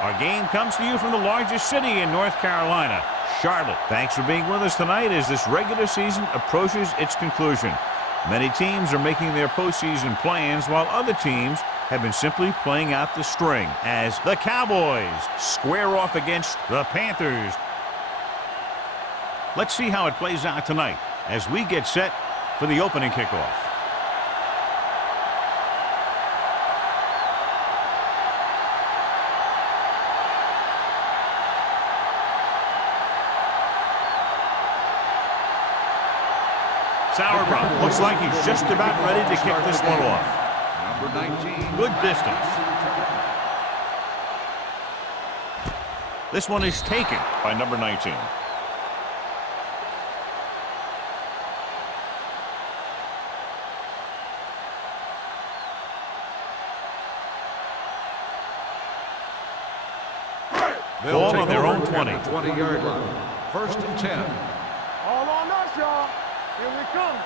Our game comes to you from the largest city in North Carolina, Charlotte. Thanks for being with us tonight as this regular season approaches its conclusion. Many teams are making their postseason plans while other teams have been simply playing out the string as the Cowboys square off against the Panthers. Let's see how it plays out tonight as we get set for the opening kickoff. Sauerbrunn looks like he's just about ready to kick this one off. Number 19. Good distance. This one is taken by number 19. Ball on their own 20. 20-yard line. First and 10. All on us, y'all. Here we come.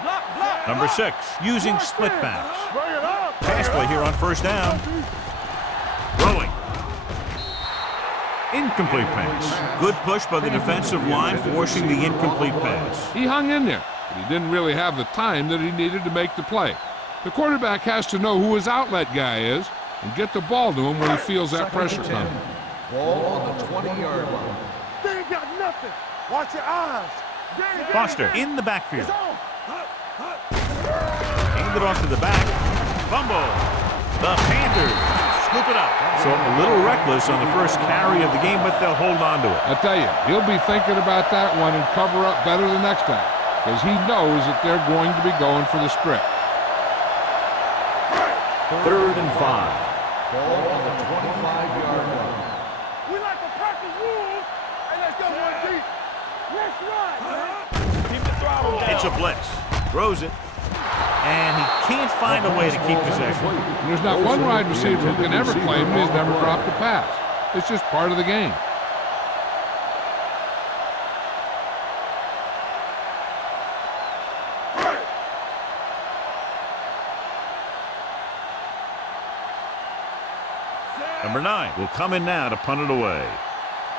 Block, block. Number 6, using split backs. Bring it up. Pass play here on first down. Throwing. Incomplete pass. Good push by the defensive line, forcing the incomplete pass. He hung in there, but he didn't really have the time that he needed to make the play. The quarterback has to know who his outlet guy is and get the ball to him when he feels that pressure coming. Ball on the 20-yard line. They ain't got nothing. Watch your eyes. Foster in the backfield. Handed off to the back. Fumble. The Panthers scoop it up. So a little reckless on the first carry of the game, but they'll hold on to it. I tell you, he'll be thinking about that one and cover up better the next time because he knows that they're going to be going for the strip. 3rd and 5. Ball on the 25-yard line. We like to practice rules, and let's go one deep. Let's run, man. Keep the throttle down. It's a blitz. Throws it. And he can't find a way to keep possession. And there's not one wide receiver who can ever claim he's never dropped a pass. It's just part of the game. Number 9 will come in now to punt it away.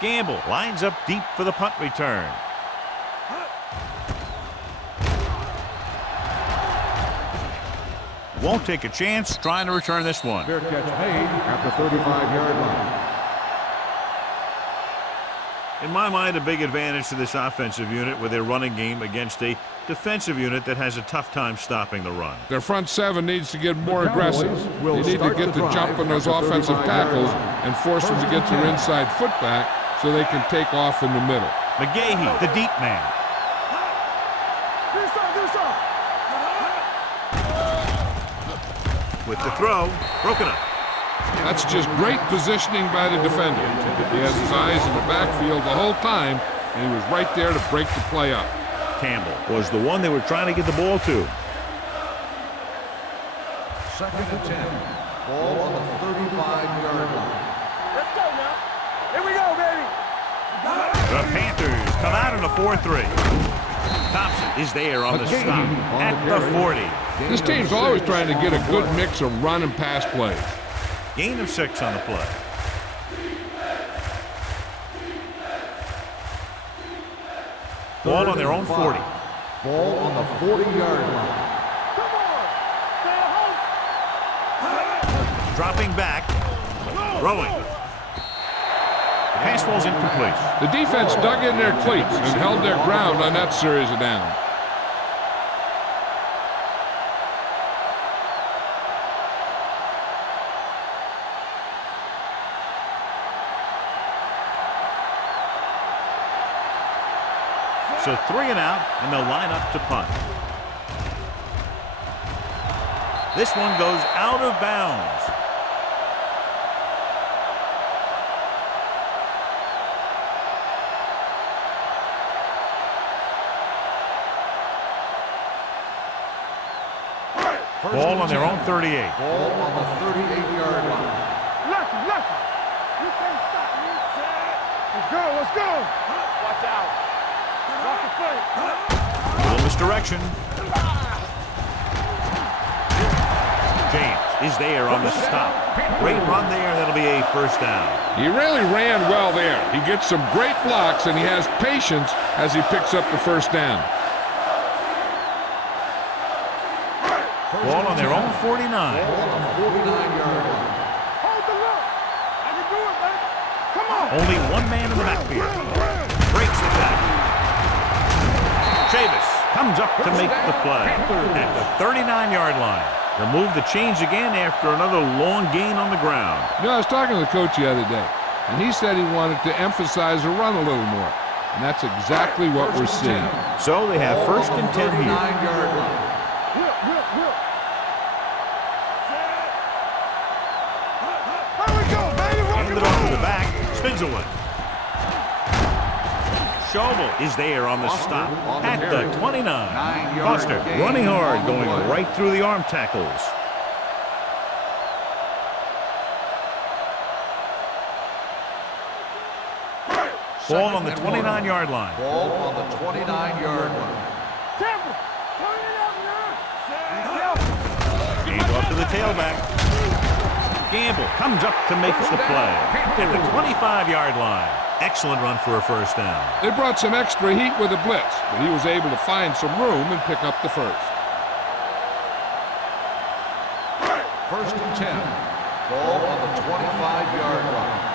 Gamble lines up deep for the punt return. Won't take a chance trying to return this one. Fair catch made at the 35-yard line. In my mind, a big advantage to this offensive unit with their running game against a defensive unit that has a tough time stopping the run. Their front seven needs to get more aggressive. They need to get the jump on those offensive tackles and force them to get their inside foot back so they can take off in the middle. McGahee, the deep man. With the throw, broken up. That's just great positioning by the defender. He has his eyes in the backfield the whole time, and he was right there to break the play up. Campbell was the one they were trying to get the ball to. 2nd and 10. Ball on the 35-yard line. Let's go now. Here we go, baby. The Panthers come out in a 4-3. Thompson is there on the stop at the 40. This team's always trying to get a good mix of run and pass plays. Gain of 6 on the play. Ball on their own 40. Ball on the 40-yard line. Come on. Stay home. Dropping back. Throwing. The pass ball's incomplete. The defense dug in their cleats and held their ground on that series of downs. So 3 and out, and they'll line up to punt. This one goes out of bounds. Ball on their own 38. Ball on the 38-yard line. Lucky. You can't stop me. Let's go. Watch out. Watch the play. A little misdirection. James is there on the stop. Great run there. That'll be a first down. He really ran well there. He gets some great blocks, and he has patience as he picks up the first down. Ball on their own 49. Ball on the 49-yard line. Hold the look. I can do it, man. Come on. Only one man in the backfield. Breaks the tackle. Chavis comes up to make the play at the 39-yard line. They'll move the chains again after another long gain on the ground. You know, I was talking to the coach the other day, and he said he wanted to emphasize the run a little more. And that's exactly what we're seeing. So they have first and 10 here. 39-yard line. Whip. Here we go, baby. Hand it off to the back. Spins away. Schobel is there on the stop at the 29. Foster running hard, going right through the arm tackles. Ball on the 29-yard line. Ball on the 29-yard line. Temple. Turn it up now. Hand off to the tailback. Gamble comes up to make the play at the 25-yard line. Excellent run for a first down. They brought some extra heat with a blitz, but he was able to find some room and pick up the first. First and 10. Ball on the 25-yard line.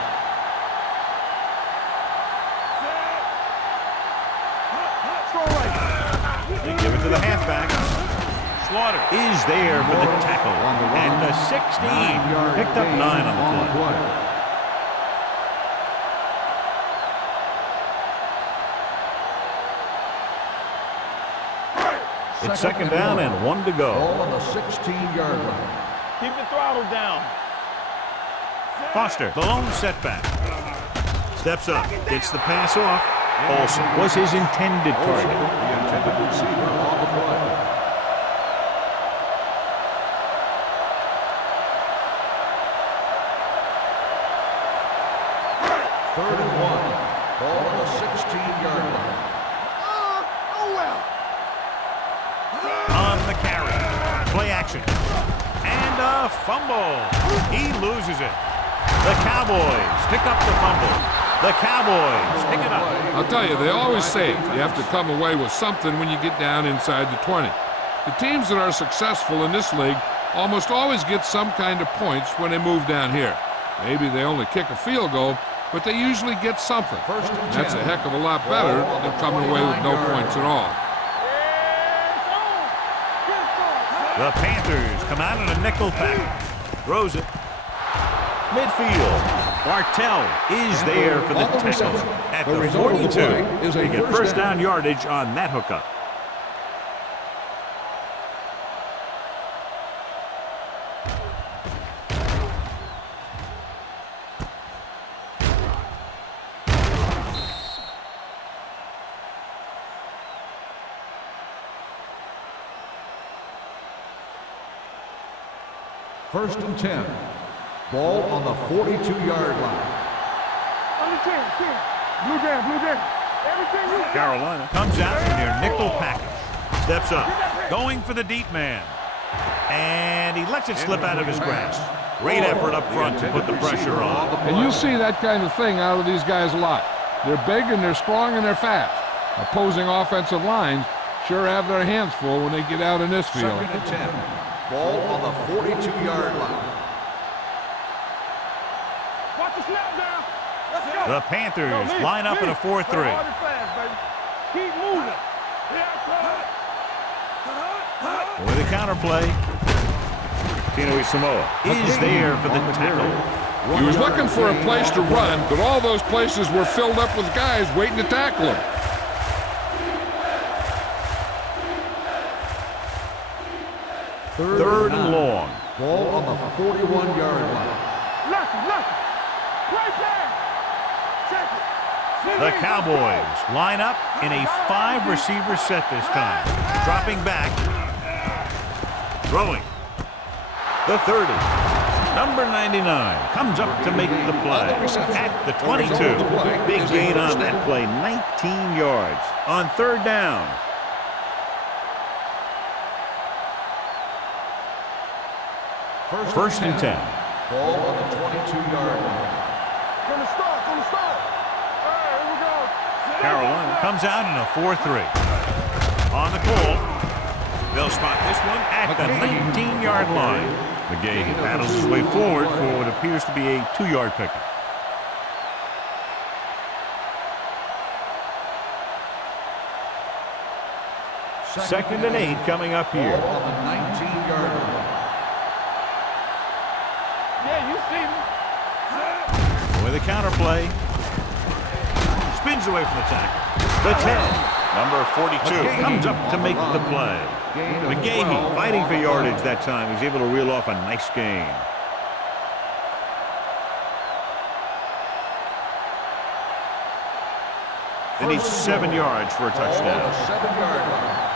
They give it to the halfback. Slaughter is there for the tackle. And the 16 picked up 9 on the play. It's second down and 1 to go. Ball on the 16-yard line. Keep the throttle down. Foster, the lone setback. Steps up, gets the pass off. Olsen was his intended target. The intended receiver on the play. Third and 1. Ball on the 16-yard line. Oh, well. On the carry. Play action. And a fumble. He loses it. The Cowboys pick up the fumble. The Cowboys pick it up. I'll tell you, they always say you have to come away with something when you get down inside the 20. The teams that are successful in this league almost always get some kind of points when they move down here. Maybe they only kick a field goal, but they usually get something. First and 10. That's a heck of a lot better than coming away with no points at all. The Panthers come out in a nickel package. Throws it. Midfield. Bartell is there for the tackle at the 42. They get first down yardage on that hookup. First and 10. Ball on the 42-yard line. On the 10. Blue jam. Everything you got. Carolina comes out in their nickel package. Steps up. Going for the deep man. And he lets it slip out of his grasp. Great effort up front to put the pressure on. And you'll see that kind of thing out of these guys a lot. They're big and they're strong and they're fast. Opposing offensive lines sure have their hands full when they get out in this field. Second and 10. Ball on the 42-yard line. Watch the snap down. Let's go. The Panthers line up in a 4-3. Hard and fast, baby. Keep moving. With the counterplay, Tino Samoa is there for the tackle. He was looking for a place to run, but all those places were filled up with guys waiting to tackle him. Third and long. Ball on the 41-yard line. Lucky. Right there. Check it. The Cowboys line up in a 5-receiver set this time. Dropping back. Throwing. The 30. Number 99 comes up to make the play at the 22. Big gain on that play, 19 yards on third down. First and 10. Ball on the 22-yard line. From the start, from the start. All right, here we go. Carolina comes out in a 4-3. On the call, they'll spot this one at the 19-yard line. McGahee paddles his way forward for what appears to be a 2-yard pickup. Second and 8 coming up here. Ball on the 19-yard line. Yeah, you see me. With a counter play. Spins away from the tackle. The 10. Number 42 comes up to make the play. McGahee fighting for yardage that time. He's able to reel off a nice gain. They need 7 yards for a touchdown. 7-yard line.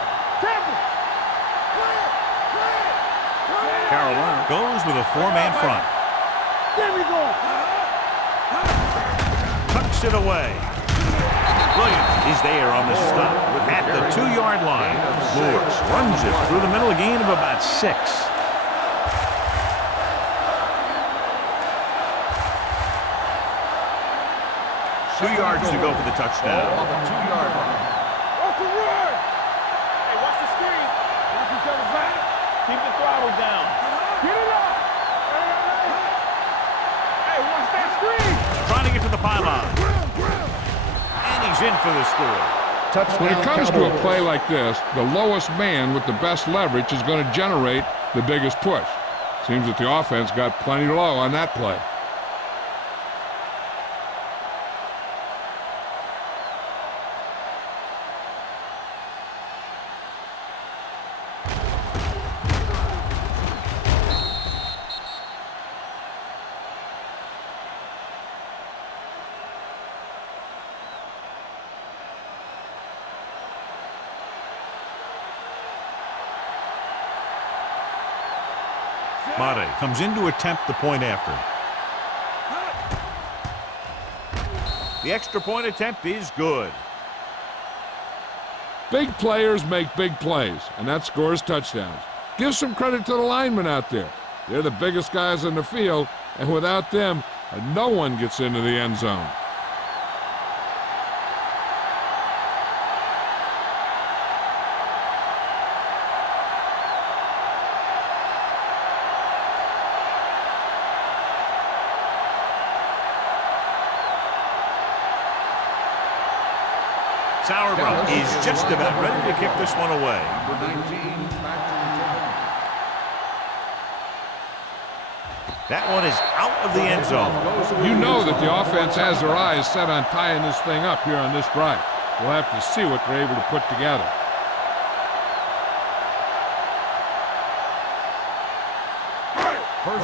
Carolina goes with a 4-man front. There we go. Tucks it away. Williams is there on the stop at the 2-yard line. Lewis runs it through the middle, a gain of about 6. 2 yards to go for the touchdown. Ball on the 2-yard line. Watch the run. Hey, watch the screen. Watch each other's back. Keep the throttle down. Get it up. Hey, watch that screen. Trying to get to the pylon. And he's in for the score. When it comes to a play like this, the lowest man with the best leverage is going to generate the biggest push. Seems that the offense got plenty low on that play. Mate comes in to attempt the point after. The extra point attempt is good. Big players make big plays, and that scores touchdowns. Give some credit to the linemen out there. They're the biggest guys in the field, and without them, no one gets into the end zone. Sauerbrunn is just about ready to kick this one away. Number 19, back to return. That one is out of the end zone. You know that the offense has their eyes set on tying this thing up here on this drive. We'll have to see what they're able to put together.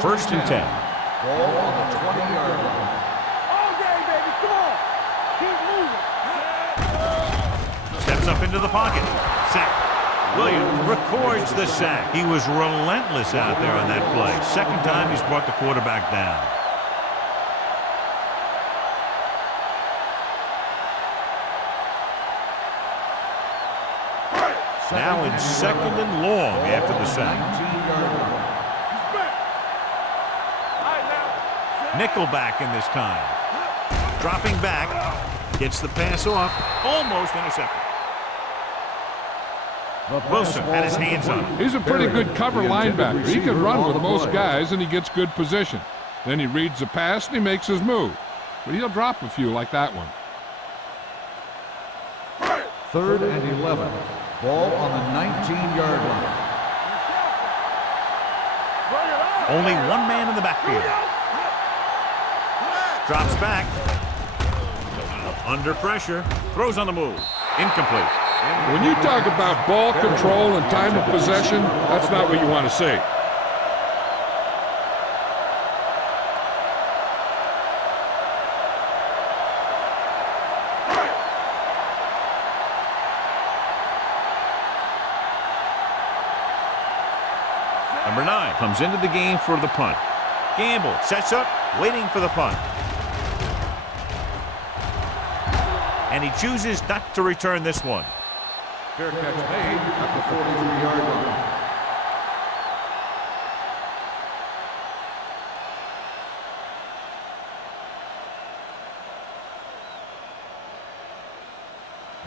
First and 10. Ball on the 20-yard line. All day, baby. Come on. Keep moving. Steps up into the pocket. Sack. Williams records the sack. He was relentless out there on that play. Second time he's brought the quarterback down. Now in second and long after the sack. 19-yard line. Nickelback in this time. Dropping back. Gets the pass off. Almost intercepted. Wilson had his hands on it. He's a pretty good cover linebacker. He can run with most guys, and he gets good position. Then he reads the pass, and he makes his move. But he'll drop a few like that one. 3rd and 11. Ball on the 19-yard line. Only one man in the backfield. Drops back. Under pressure. Throws on the move. Incomplete. When you talk about ball control and time of possession, that's not what you want to see. Number 9 comes into the game for the punt. Gamble sets up, waiting for the punt. And he chooses not to return this one. Fair catch made at the 43-yard line.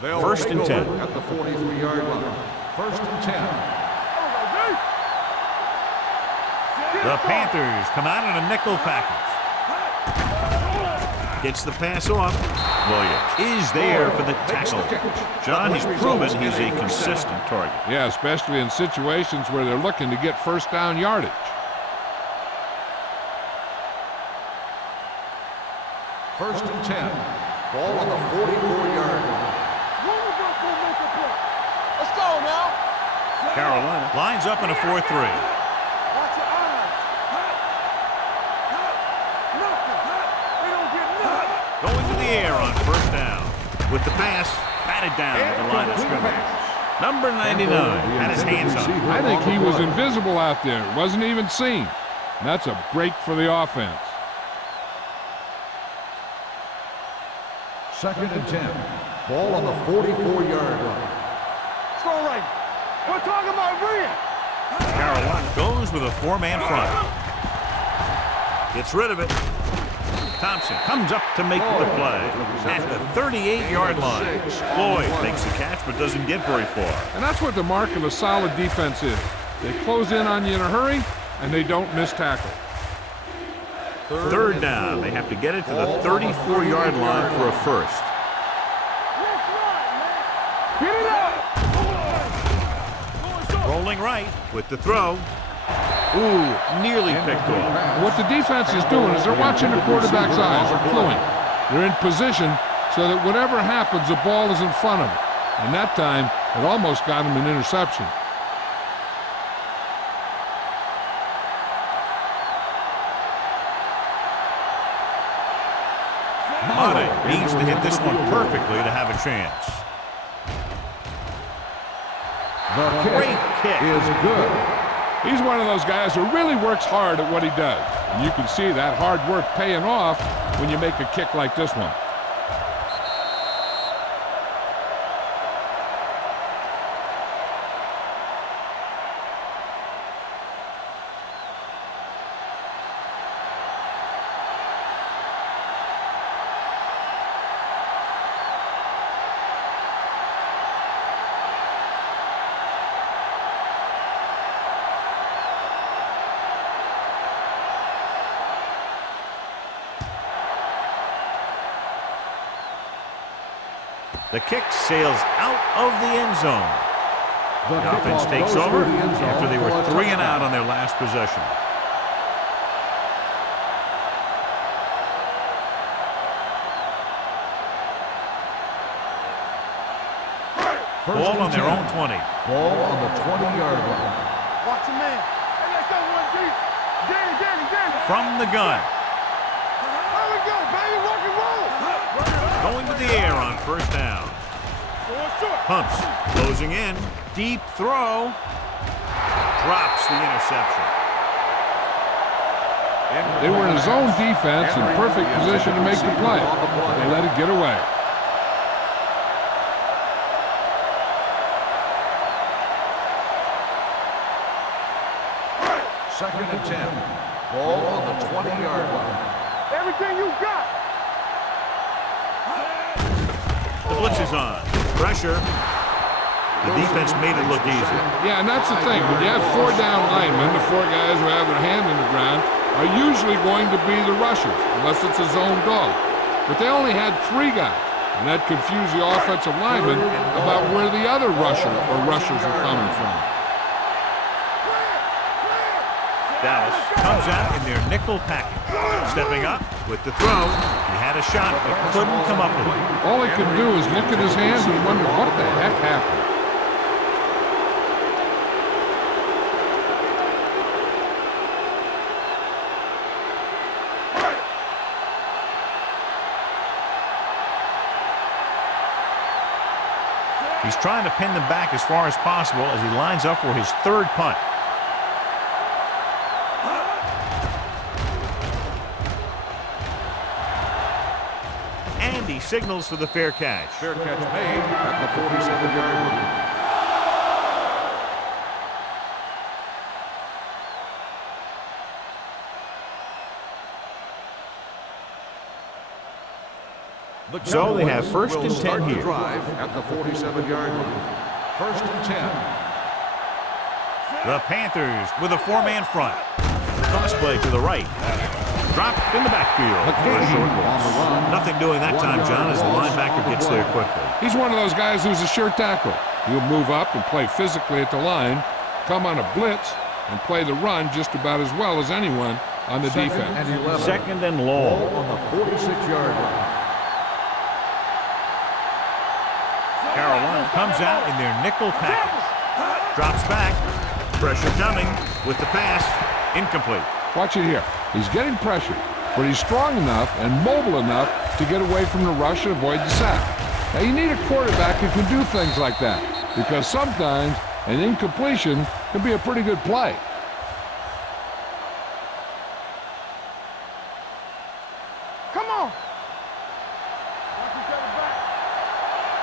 They'll First take and over 10. at the 43-yard line. First and 10. The Panthers come out in a nickel package. Gets the pass off. Williams is there for the tackle. John, he's proven he's a consistent target. Yeah, especially in situations where they're looking to get first down yardage. First and 10. Ball on the 44-yard line. Let's go now. Carolina lines up in a 4-3. Watch your eyes. Nothing. They don't get nothing. Going to the air on first down. With the pass, batted down at the line of scrimmage. Number 99 had his hands on. I think he was invisible out there. Wasn't even seen. And that's a break for the offense. Second and 10. Ball on the 44-yard line. Let's go right. We're talking about Rhea. Carolina goes with a 4-man front. Gets rid of it. Thompson comes up to make the play at the 38-yard line. Floyd makes the catch but doesn't get very far. And that's what the mark of a solid defense is. They close in on you in a hurry, and they don't miss tackle. Third down. They have to get it to the 34-yard line for a first. Get it up. Rolling right with the throw. Ooh, nearly picked off. What the defense is doing is they're watching the quarterback's eyes. They're cluing. They're in position so that whatever happens, the ball is in front of them. And that time, it almost got him an interception. Mane needs to hit this one perfectly to have a chance. The Great kick. is good. He's one of those guys who really works hard at what he does. And you can see that hard work paying off when you make a kick like this one. The kick sails out of the end zone. The offense kickoff takes goes over through the end zone after they were for a 3 and touchdown. out on their last possession. Ball on their own 20. Ball on the 20-yard line. Watch your man. Hey, let's go one deep. Danny. From the gun. There we go, baby. Rock and roll. Going to the air on first down. Pumps. Closing in. Deep throw. Drops the interception. They were in his own defense in perfect position to make the play. They let it get away. Second and 10. Ball on the 20-yard line. Everything you got. The blitz is on. Pressure. The defense made it look easy. Yeah, and that's the thing. When you have 4 down linemen, the 4 guys who have their hand in the ground are usually going to be the rushers, unless it's a zone dog. But they only had 3 guys, and that confused the offensive linemen about where the other rusher or rushers were coming from. Dallas comes out in their nickel package. Stepping up with the throw. He had a shot, but couldn't come up with it. All he could do is look at his hands and wonder what the heck happened. He's trying to pin them back as far as possible as he lines up for his 3rd punt. And he signals for the fair catch. Fair catch made at the 47-yard line. The So they have Cowboys first will and 10 start the here. drive at the 47-yard line. First and 10. The Panthers with a four-man front. Cross play to the right. Dropped in the backfield for a short loss. Nothing doing that time, John, as the linebacker gets there quickly. He's one of those guys who's a sure tackle. He'll move up and play physically at the line, come on a blitz, and play the run just about as well as anyone on the defense. Second and long. Ball on the 46-yard line. Carolina comes out in their nickel package. Drops back. Pressure coming with the pass. Incomplete. Watch it here. He's getting pressure, but he's strong enough and mobile enough to get away from the rush and avoid the sack. Now, you need a quarterback who can do things like that, because sometimes an incompletion can be a pretty good play. Come on. Knock each other back.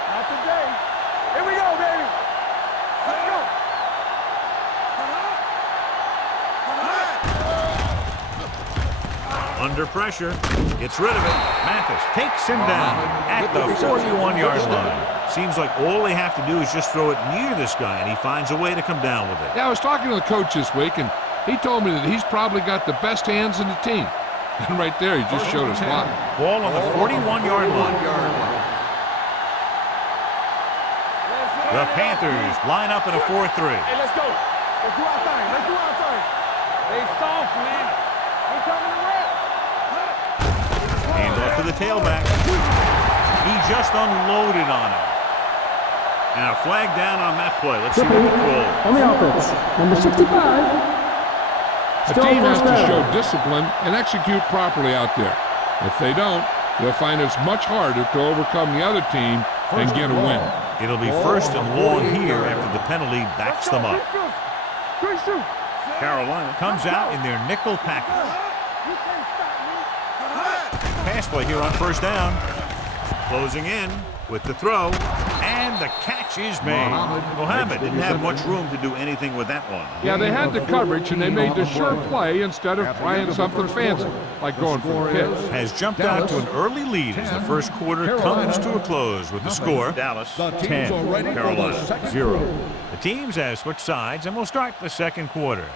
Not today. Here we go, baby. Let's go. Under pressure. Gets rid of it. Mathis takes him down at the 41-yard line. Seems like all they have to do is just throw it near this guy, and he finds a way to come down with it. Yeah, I was talking to the coach this week, and he told me that he's probably got the best hands in the team. And right there, he just showed us why. Ball on the 41-yard line. The Panthers line up in a 4-3. Hey, let's go. Let's do our thing. Let's do our thing. They soft, man. They coming to rip. Hand off to the tailback. He just unloaded on him. And a flag down on that play. Let's see what they call. On the offense, number 65. A team has to show discipline and execute properly out there. If they don't, they'll find it's much harder to overcome the other team and get a win. It'll be first and long here after the penalty backs them up. Carolina comes out in their nickel package. Pass play here on first down. Closing in with the throw. And the catch is made. Mohamed didn't have much room to do anything with that one. Yeah, they had the coverage, and they made the sure play instead of trying something fancy, like going for the pitch. Has jumped out to an early lead as the first quarter comes to a close with the score. Dallas 10, Carolina 0. The teams have switched sides, and we'll start the second quarter.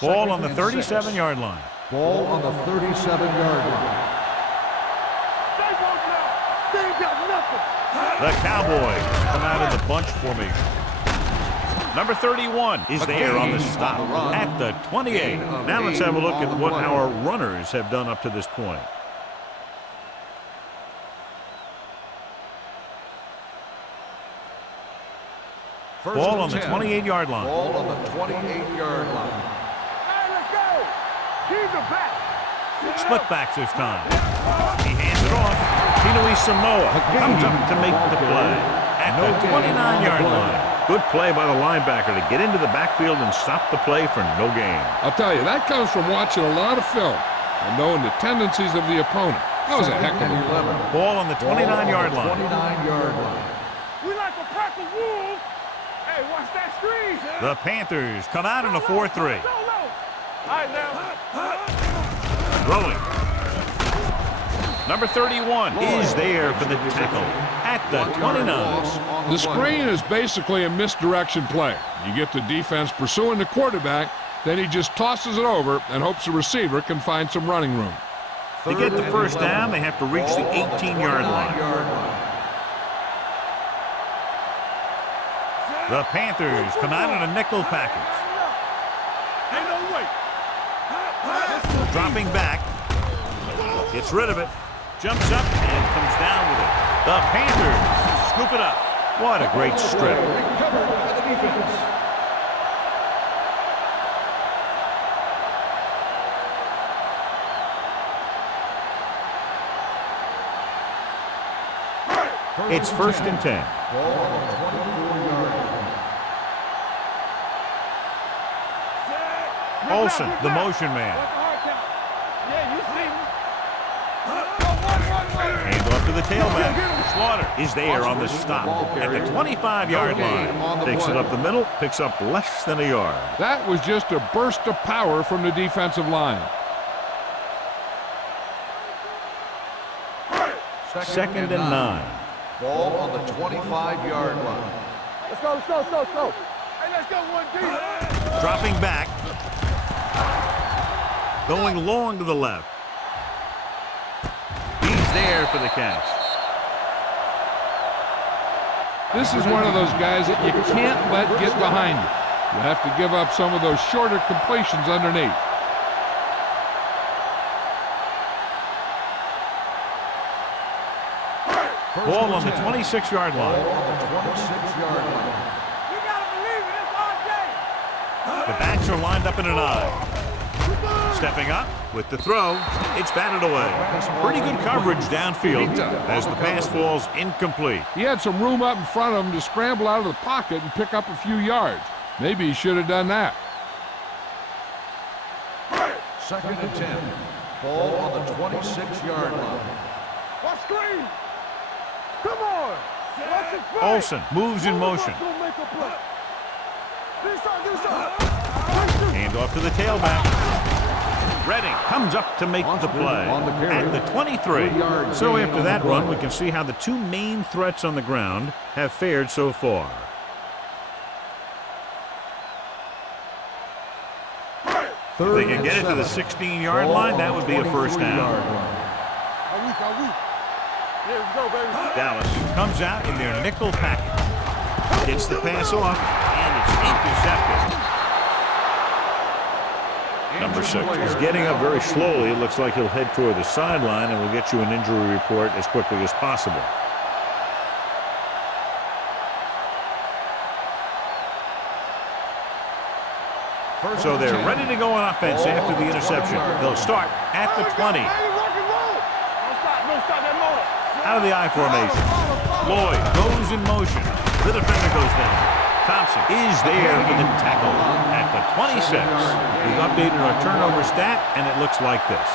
Ball on the 37-yard line. Ball on the 37-yard line. The Cowboys come out in the bunch formation. Number 31 is there on the stop at the 28. Now let's have a look at what our runners have done up to this point. Ball on the 28-yard line. Ball on the 28-yard line. Hey, let's go. Keep it back. Split backs this time. He hands it off. Pinoy Samoa comes up to make the play at the 29-yard line. Good play by the linebacker to get into the backfield and stop the play for no gain. I'll tell you, that comes from watching a lot of film and knowing the tendencies of the opponent. That was a heck of a play. Ball on the 29-yard line. 29-yard line. We like a pack of wolves. Hey, watch that screen. The Panthers come out in a 4-3. All right, now. Throwing. Number 31 is there for the tackle at the 29. The screen is basically a misdirection play. You get the defense pursuing the quarterback, then he just tosses it over and hopes the receiver can find some running room. To get the first down, they have to reach the 18-yard line. The Panthers come out in a nickel package. Dropping back. Gets rid of it. Jumps up and comes down with it. The Panthers scoop it up. What a great strip. Recovered by the defense. It's first and 10. Ball on the 24-yard line. Olsen, the motion man. Yeah, you see me. Hand off to the tailback. Slaughter is there on the stop at the 25-yard line. Takes it up the middle, picks up less than a yard. That was just a burst of power from the defensive line. 2nd and 9. Ball on the 25-yard line. Let's go, let's go, let's go, let's go. Hey, let's go, 1D. Dropping back. Going long to the left. He's there for the catch. This is one of those guys that you can't let get behind you. You have to give up some of those shorter completions underneath. Ball on the 26-yard line. Ball on the 26-yard line. You gotta believe it, it's our day. The backs are lined up in an eye. Stepping up with the throw. It's batted away. Pretty good coverage downfield as the pass falls incomplete. He had some room up in front of him to scramble out of the pocket and pick up a few yards. Maybe he should have done that. 2nd and 10. Ball on the 26-yard line. Watch screen. Come on. Watch it play. Olsen moves in motion. Gonna make a play. Do something. Hand off to the tailback. Redding comes up to make the play at the 23. So after that run, we can see how the two main threats on the ground have fared so far. If they can get it to the 16-yard line, that would be a first down. Dallas comes out in their nickel package. Gets the pass off, and it's intercepted. Number 6 is getting up very slowly. It looks like he'll head toward the sideline, and we'll get you an injury report as quickly as possible. So they're ready to go on offense after the interception. They'll start at the 20. Out of the I formation. Lloyd goes in motion. The defender goes down. Thompson is there for the tackle at the 26. We've updated our turnover stat, and it looks like this.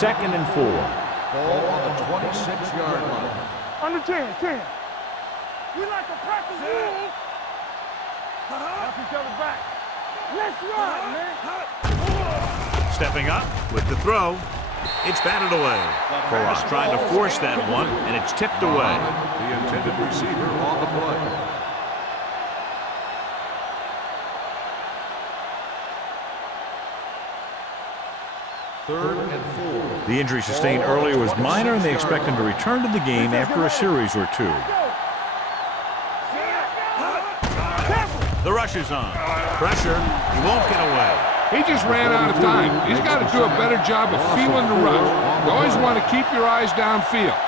Second and 4. Ball on the 26-yard line. Under 10. We like to practice rules. Help each other back. Let's run, man. Stepping up with the throw. It's batted away. Forosh trying to force that one, and it's tipped away. The intended receiver on the play. Third and 4. The injury sustained earlier was minor, and they expect him to return to the game after a series or two. The rush is on. Pressure. He won't get away. He just ran out of time. He's got to do a better job of feeling the rush. You always want to keep your eyes downfield.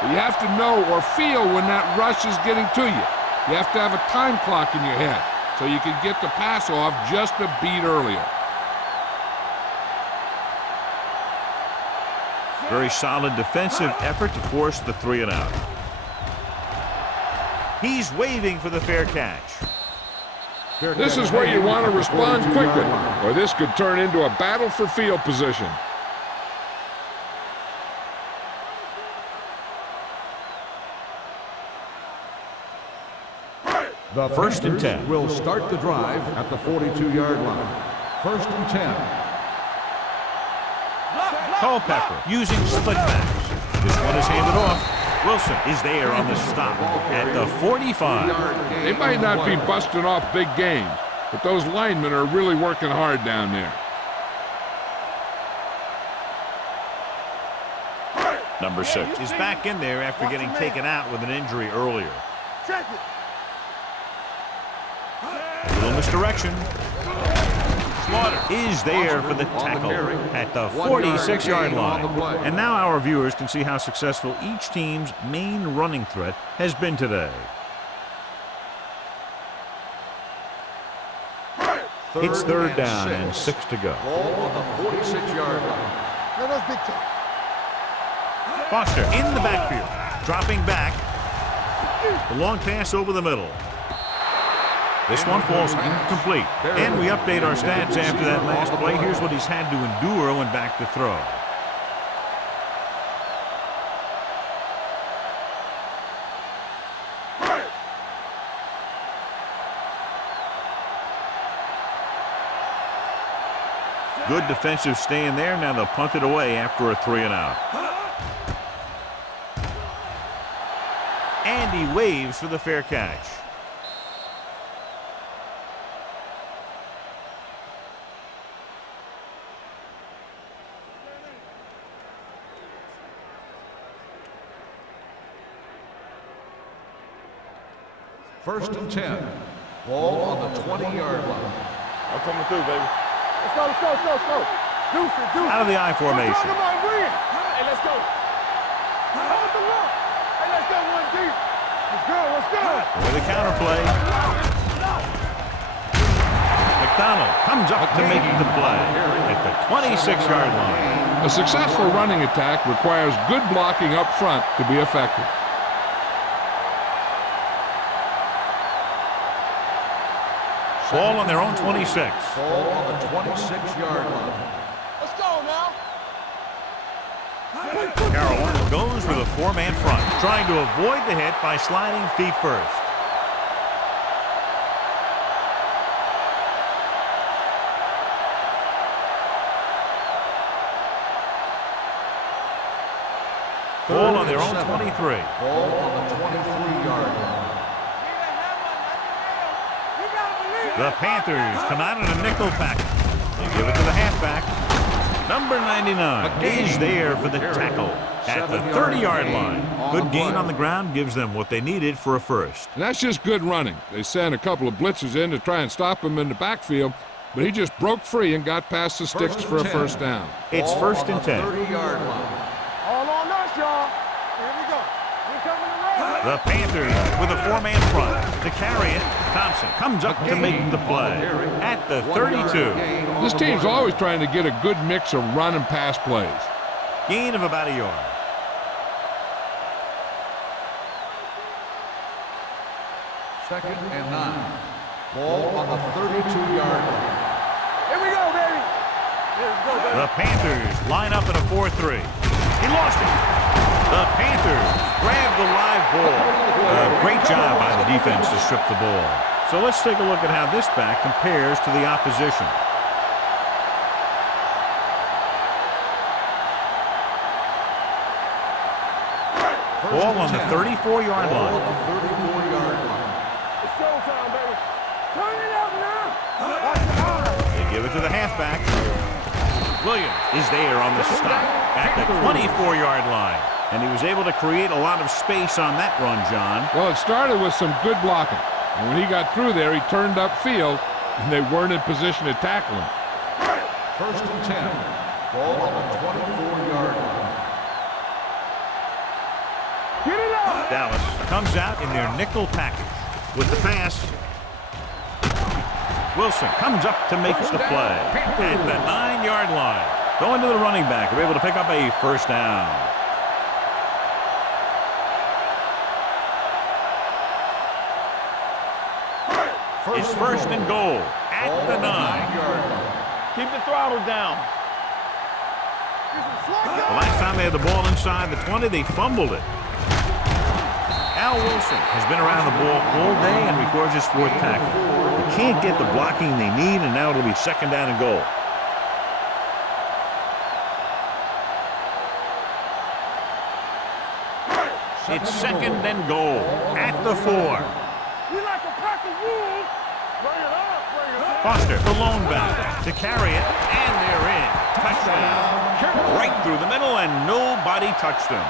But you have to know or feel when that rush is getting to you. You have to have a time clock in your head so you can get the pass off just a beat earlier. Very solid defensive effort to force the 3 and out. He's waving for the fair catch. This is where you want to respond quickly, or this could turn into a battle for field position. The First and 10. will start the drive at the 42-yard line. 1st and 10. Culpepper using split backs. This one is handed off. Wilson is there on the stop at the 45. They might not be busting off big games, but those linemen are really working hard down there. Number 6 is back in there after getting taken out with an injury earlier. Check it. Little misdirection. Slaughter is there for the tackle at the 46-yard line. And now our viewers can see how successful each team's main running threat has been today. It's 3rd down and 6 to go. Ball on the 46-yard line. No, that's big time. Foster in the backfield, dropping back. The long pass over the middle. This one falls incomplete. And we update our stats after that last play. Here's what he's had to endure when back to throw. Good defensive stand there. Now they'll punt it away after a 3 and out. And he waves for the fair catch. First and 10. Ball on the 20-yard line. I'm coming through, baby. Let's go, let's go, let's go, let's go. Deuce it, deuce it. Out of the I formation. We're talking about win. Hey, let's go. Hold the look. Hey, let's go one deep. Let's go, let's go. With a counterplay. McDonald comes up to make the play at the 26-yard line. A successful running attack requires good blocking up front to be effective. Ball on their own 26. Ball on the 26-yard line. Let's go now. Carolina goes with a 4-man front, trying to avoid the hit by sliding feet first. Ball on their own 23. Ball on the 23-yard line. The Panthers come out in a nickel package. They give it to the halfback. Number 99 is there for the tackle at the 30-yard line. Good gain on the ground gives them what they needed for a first. And that's just good running. They sent a couple of blitzes in to try and stop him in the backfield, but he just broke free and got past the sticks for a first down. It's first and 10. 30-yard line. All on us, y'all. Here we go. We're coming around. The Panthers with a 4-man front. To carry it, Thompson comes up to make the play at the 32. This team's always trying to get a good mix of run and pass plays. Gain of about a yard. Second and 9. Ball on the 32-yard line. Here we go, baby. Here we go, baby. The Panthers line up in a 4-3. He lost it. The Panthers grab the live ball. Great job by the defense to strip the ball. So let's take a look at how this back compares to the opposition. Ball on the 34-yard Ball line. on the 34-yard line. It's showtime, baby. Turn it up now. Watch your eyes. They give it to the halfback. Williams is there on the stop at the 24-yard line. And he was able to create a lot of space on that run, John. Well, it started with some good blocking. And when he got through there, he turned upfield, and they weren't in position to tackle him. First and 10. Ball on the 24-yard line. Get it up. Dallas comes out in their nickel package with the pass. Wilson comes up to make the play at the 9-yard line. Going to the running back. They're able to pick up a first down. It's first and goal at the 9. 9-yard line. Keep the throttle down. The last time they had the ball inside the 20, they fumbled it. Al Wilson has been around the ball all day and records his 4th tackle. They can't get the blocking they need, and now it'll be second down and goal. It's second and goal at the 4. We like a pack of wolves. Bring it up, bring it up. Foster, the lone back, to carry it, and they're in. Touchdown. Right through the middle, and nobody touched him.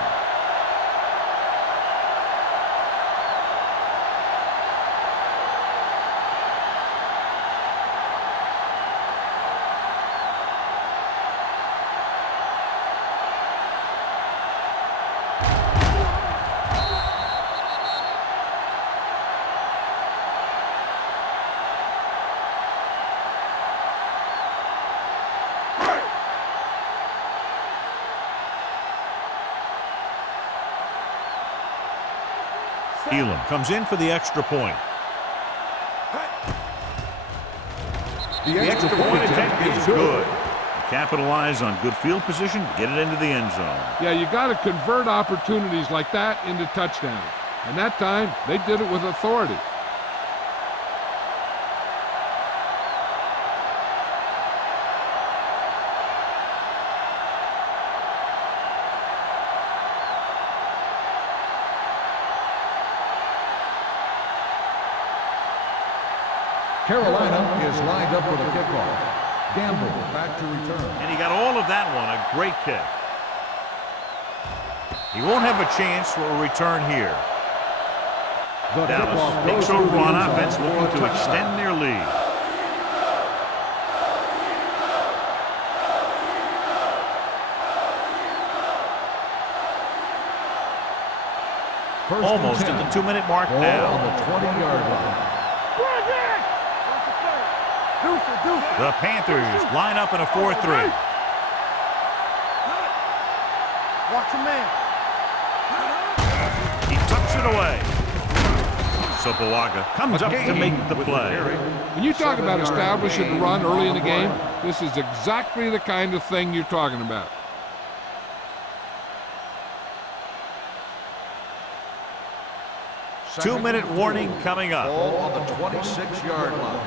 Elam comes in for the extra point. The extra point attempt is good. Capitalize on good field position, get it into the end zone. Yeah, you got to convert opportunities like that into touchdowns. And that time, they did it with authority. Carolina is lined up for the kickoff. Gamble back to return. And he got all of that one. A great kick. He won't have a chance for a return here. The Dallas kickoff takes goes to over the on end zone offense, for a looking to touchdown. extend their lead. First Almost and 10. at the 2-minute mark Ball now. on the 20-yard line. The Panthers line up in a 4-3. Watch your man. He tucks it away. Sopoaga comes up to make the play. When you talk about establishing the run early in the game, this is exactly the kind of thing you're talking about. Two-minute warning coming up. Ball on the 26-yard line.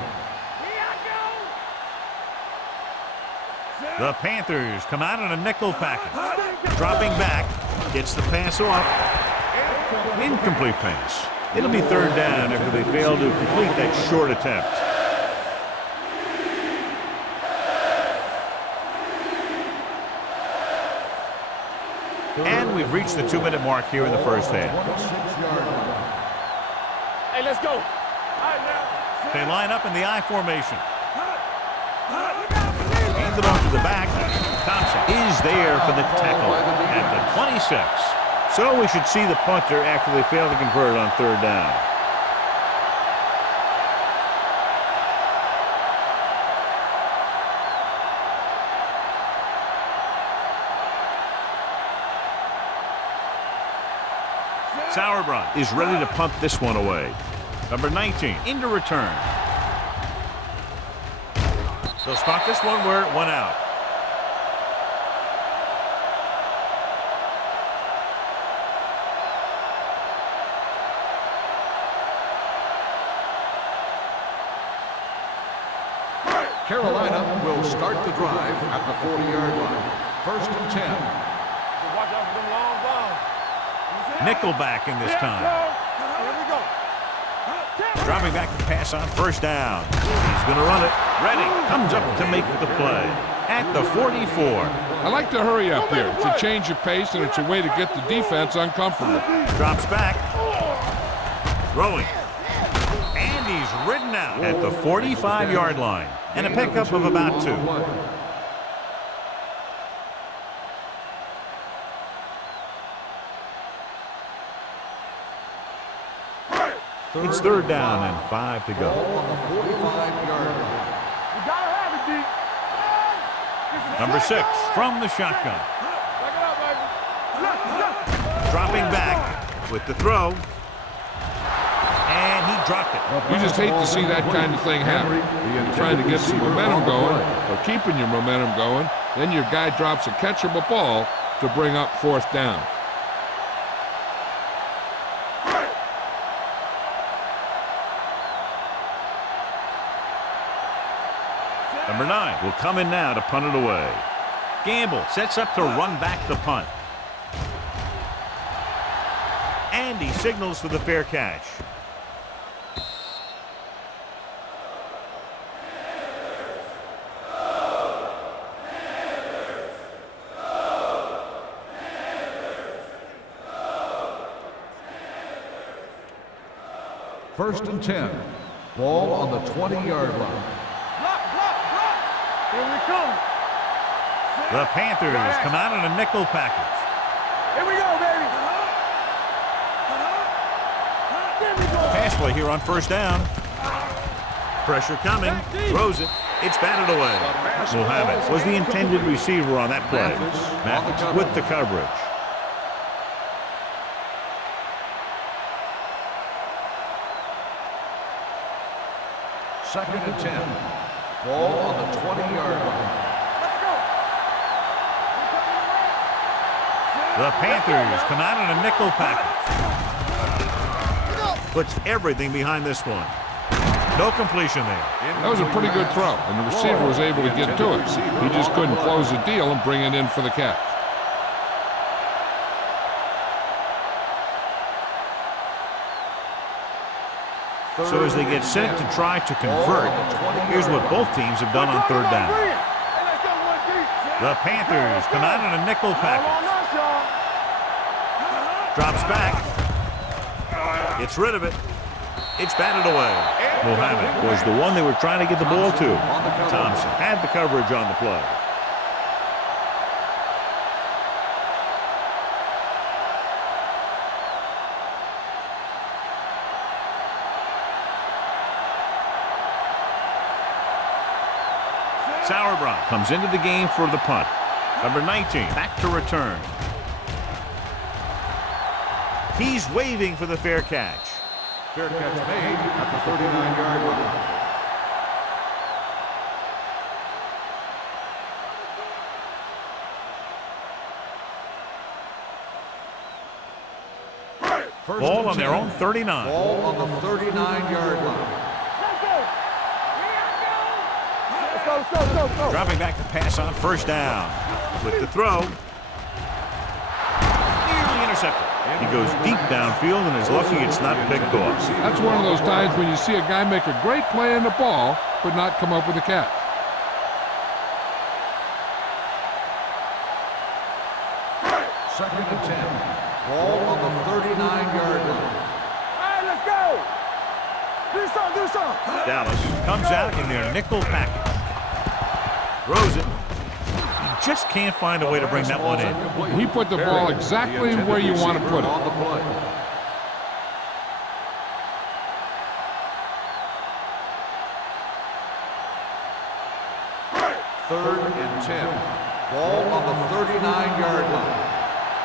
The Panthers come out in a nickel package. Dropping back, gets the pass off. Incomplete pass. It'll be third down after they fail to complete that short attempt. And we've reached the 2-minute mark here in the first half. 26-yard line. Hey, let's go. All right, now. They line up in the I formation. Hands it off to the back. Thompson is there for the tackle at the 26. So we should see the punter after they fail to convert on third down. Sauerbrunn is ready to punt this one away. Number 19 into return. They'll spot this one where it went out. Carolina will start the drive at the 40-yard line. First and 10. Watch out for them long balls. Nickelback in this time. Here we go. Dropping back to pass on first down. He's going to run it. Ready. Comes up to make the play. At the 44. I like to hurry up here. It's a change of pace, and it's a way to get the defense uncomfortable. Drops back. Throwing. And he's ridden out at the 45-yard line. And a pickup of about 2. It's third down and 5 to Ball go. on the 45-yard line. You gotta have it, D. Number 6 from the shotgun. Back it up, baby. Dropping back with the throw. And he dropped it. You just hate to see that kind of thing happen. You're trying to get some momentum going, or keeping your momentum going, then your guy drops a catchable ball to bring up fourth down. Number 9 will come in now to punt it away. Gamble sets up to run back the punt. And he signals for the fair catch. First and 10. Ball on the 20-yard line. Here we come. The Panthers come out in a nickel package. Here we go, baby. There we go. Pass play here on first down. Pressure coming. Throws it. It's batted away. Mohammed was the intended receiver on that play. Mathis with the coverage. Second and 10. Ball on the 20-yard line. Let's go. The Panthers come out in a nickel package. Puts everything behind this one. No completion there. That was a pretty good throw, and the receiver was able to get to it. He just couldn't close the deal and bring it in for the catch. So as they get set to try to convert, here's what both teams have done on third down. The Panthers come out in a nickel package. Drops back. Gets rid of it. It's batted away. Muhammad was the one they were trying to get the ball to. Thompson had the coverage on the play. Sauerbrunn comes into the game for the punt. Number 19 back to return. He's waving for the fair catch. Fair catch made at the 39-yard line. Ball on their own 39. Ball on the 39-yard line. Let's go. Dropping back to pass on first down. With the throw. Nearly intercepted. He goes deep downfield and is lucky it's not picked off. That's one of those times when you see a guy make a great play in the ball, but not come up with a catch. Second and 10. Ball on the 39-yard line. All right, let's go. Do something. Dallas comes out in their nickel package. Throws it. He just can't find a way to bring that one in. He put the ball exactly where you want to put it. On the play. Third and 10. Ball on the 39-yard line.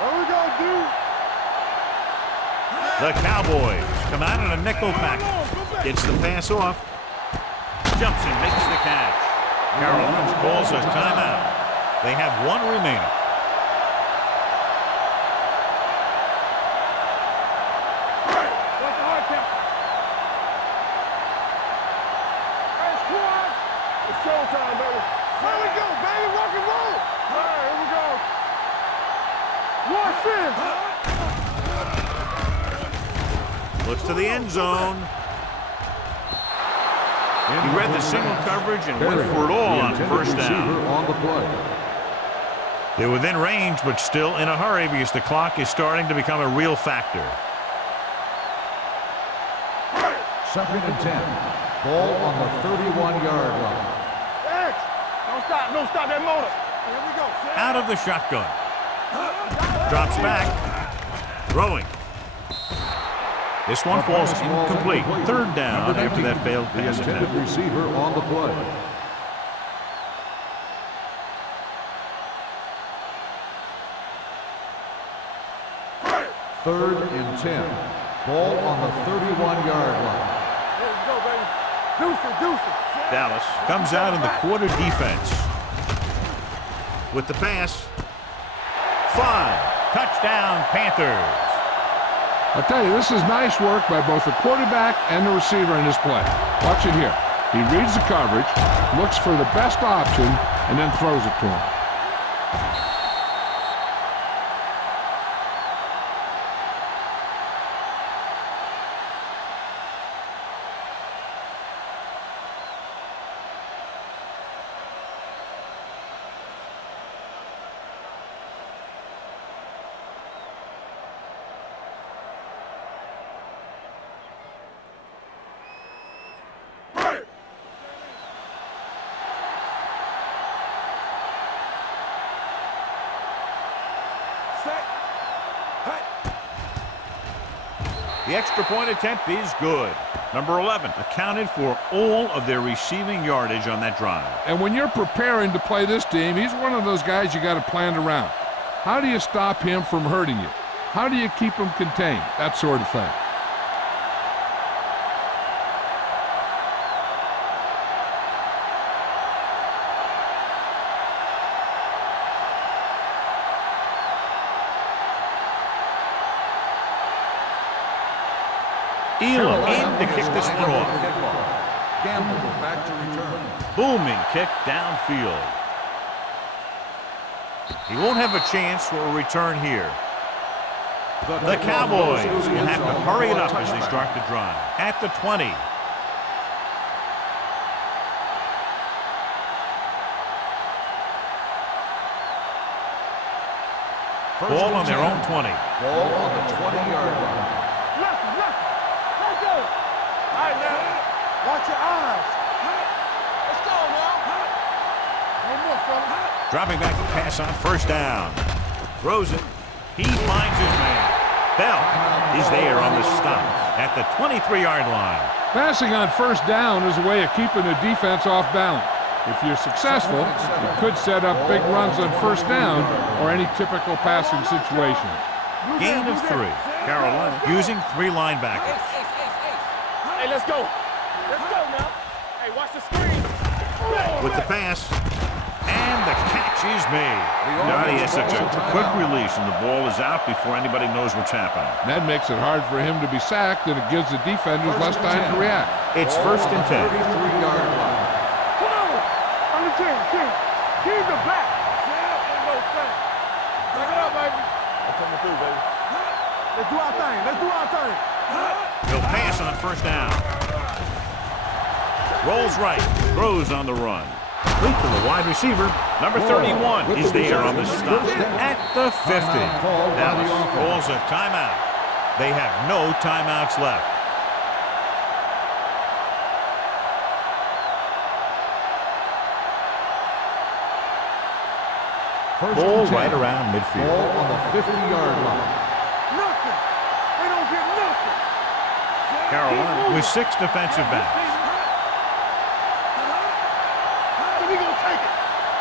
There we go, dude. The Cowboys come out in a nickel package. Gets the pass off. Jumps and makes the catch. Carolina calls a timeout. They have one remaining. It's showtime, baby. There we go, baby. Rock and roll. All right, here we go. Watch this. Looks to the end zone. He read the single coverage and went for it all on first down. On the play. They're within range, but still in a hurry because the clock is starting to become a real factor. Second and 10. Ball on the 31-yard line. X. Don't stop that motor. Here we go. Out of the shotgun. Drops back. Throwing. This one falls incomplete. Third down after that failed pass attempt. The receiver on the play. Third and 10. Ball on the 31-yard line. There we go, baby. Deuce it. Dallas comes out in the quarter defense. With the pass. 5. Touchdown, Panthers. I'll tell you, this is nice work by both the quarterback and the receiver in this play. Watch it here. He reads the coverage, looks for the best option, and then throws it to him. The extra point attempt is good. Number 11 accounted for all of their receiving yardage on that drive. And when you're preparing to play this team, he's one of those guys you got to plan around. How do you stop him from hurting you? How do you keep him contained? That sort of thing. Elam in to kick this one off. Gamble back to return. Booming kick downfield. He won't have a chance for a return here. The Cowboys will have to hurry it up as they start the drive. At the 20. Ball on their own 20. Ball on the 20-yard line. Let's go. All right, now. Watch your eyes. Let's go now. No more, fella. Dropping back to pass on first down. Throws it. He finds his man. Bell is there on the stop at the 23-yard line. Passing on first down is a way of keeping the defense off balance. If you're successful, you could set up big runs on first down or any typical passing situation. Gain of 3. Carolina using 3 linebackers. Hey, let's go. Let's go now. Hey, watch the screen. With the pass. And the catch is made. Now he has such a quick release, and the ball is out before anybody knows what's happening. That makes it hard for him to be sacked, and it gives the defenders less time to react. It's first and 10. 33-yard line. Come on. On the 10. Keep the back. Ain't no thing. Back it up, baby. I'm coming through, baby. Let's do our thing. He'll pass on first down. Rolls right. Throws on the run. Complete to the wide receiver. Number 31 is there on the stop at the 50. Dallas calls a timeout. They have no timeouts left. Ball right around midfield. Ball on the 50-yard line. Nothing. They don't get nothing. Carolina with 6 defensive backs. So we gonna take it.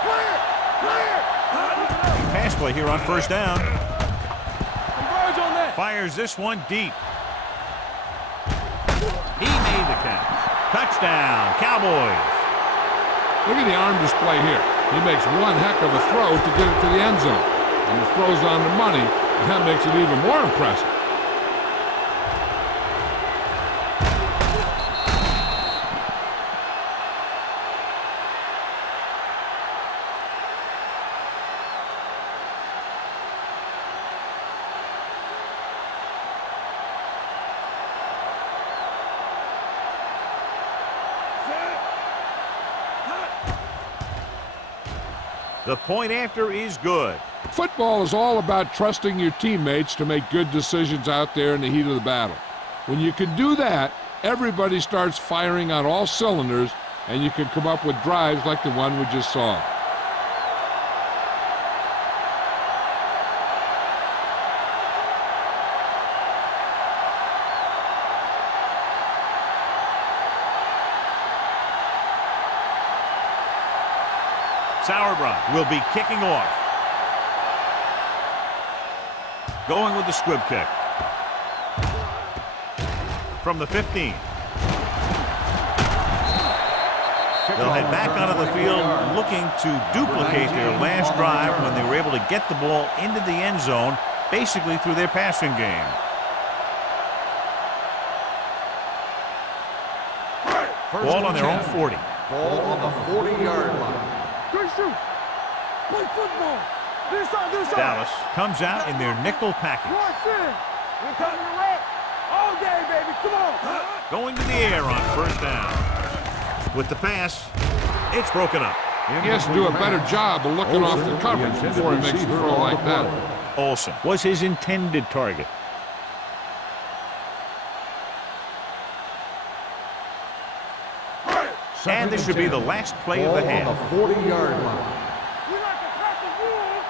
Clear. Pass play here on first down. Converge on that. Fires this one deep. He made the catch. Touchdown, Cowboys. Look at the arm display here. He makes one heck of a throw to get it to the end zone. And the throw's on the money, and that makes it even more impressive. The point after is good. Football is all about trusting your teammates to make good decisions out there in the heat of the battle. When you can do that, everybody starts firing on all cylinders, and you can come up with drives like the one we just saw. Sauerbrunn will be kicking off. Going with the squib kick. From the 15. They'll head back onto the field looking to duplicate their last drive when they were able to get the ball into the end zone, basically through their passing game. Ball on their own 40. Ball on the 40-yard line. Good shoot. Play football. This side. Dallas comes out in their nickel package. Watch in. We're coming to wreck. All day, baby. Come on. Going to the air on first down. With the pass, it's broken up. He has to do a better job of looking off the coverage before he makes a throw like that. Olsen was his intended target. And this should be the last play of the half. On the 40-yard line. We like to crack the rules.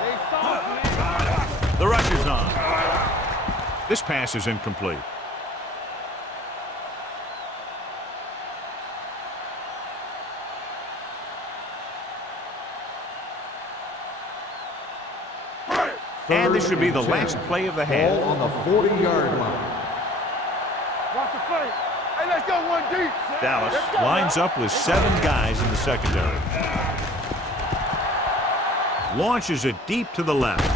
They saw. The rush is on. This pass is incomplete. And this should be the last play of the half. Ball on the 40-yard line. Watch the play. Hey, let's go one deep. Dallas lines up with 7 guys in the secondary. Launches it deep to the left.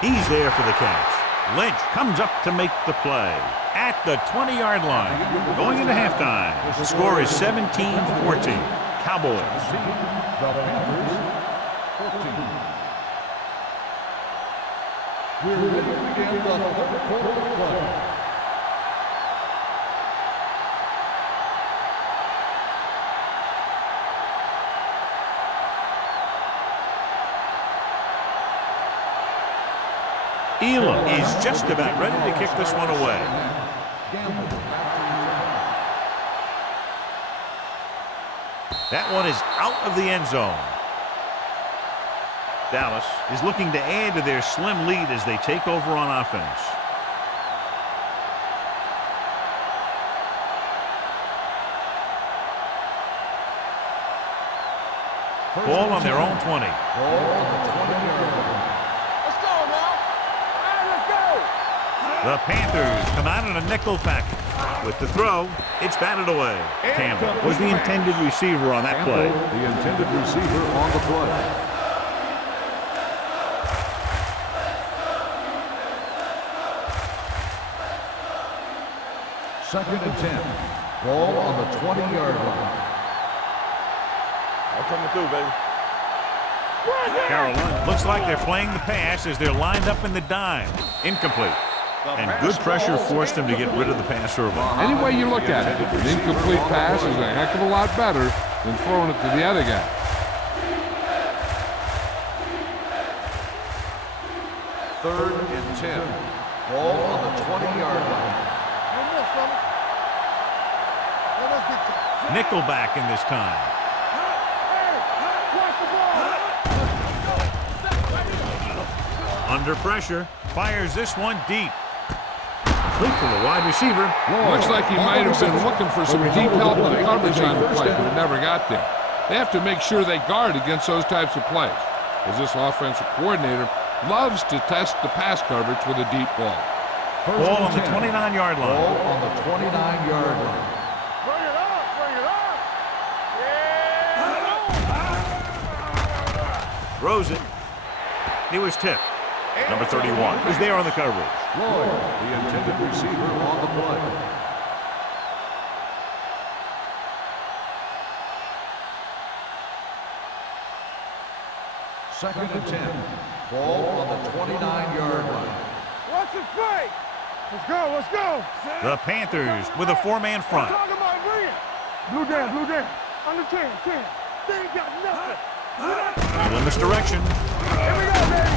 He's there for the catch. Lynch comes up to make the play at the 20-yard line. Going into halftime, the score is 17-14. Cowboys. The Panthers 14. We're ready to begin the third quarter of play. Elam is just about ready to kick this one away. That one is out of the end zone. Dallas is looking to add to their slim lead as they take over on offense. Ball on their own 20. Ball on the 20-yard line. Let's go now. All right, let's go. The Panthers come out in a nickel package. With the throw, it's batted away. Campbell was the intended receiver on that play. The intended receiver on the play. Second and 10. Ball on the 20-yard line. I'm coming through, baby. Carolina looks like they're playing the pass as they're lined up in the dime. Incomplete. And good pressure forced him to get rid of the pass early. Any way you look at it, an incomplete pass is a heck of a lot better than throwing it to the other guy. Third and 10. Ball on the 20-yard line. Nickelback in this time. Under pressure, fires this one deep. Complete for the wide receiver. Looks like he might have been looking for some deep help in the coverage on the play, but it never got there. They have to make sure they guard against those types of plays, as this offensive coordinator loves to test the pass coverage with a deep ball. Ball on the 29-yard line. Ball on the 29-yard line. Bring it up, bring it up. Yeah. Throws it. He was tipped. Number 31 is there on the coverage. Lloyd, the intended receiver on the play. Second and 10. Ball on the 29-yard line. Watch it play. Let's go, let's go. The Panthers with a four-man front. Talking about bring it. Blue down. Under 10. They ain't got nothing. In this direction. Here we go, baby.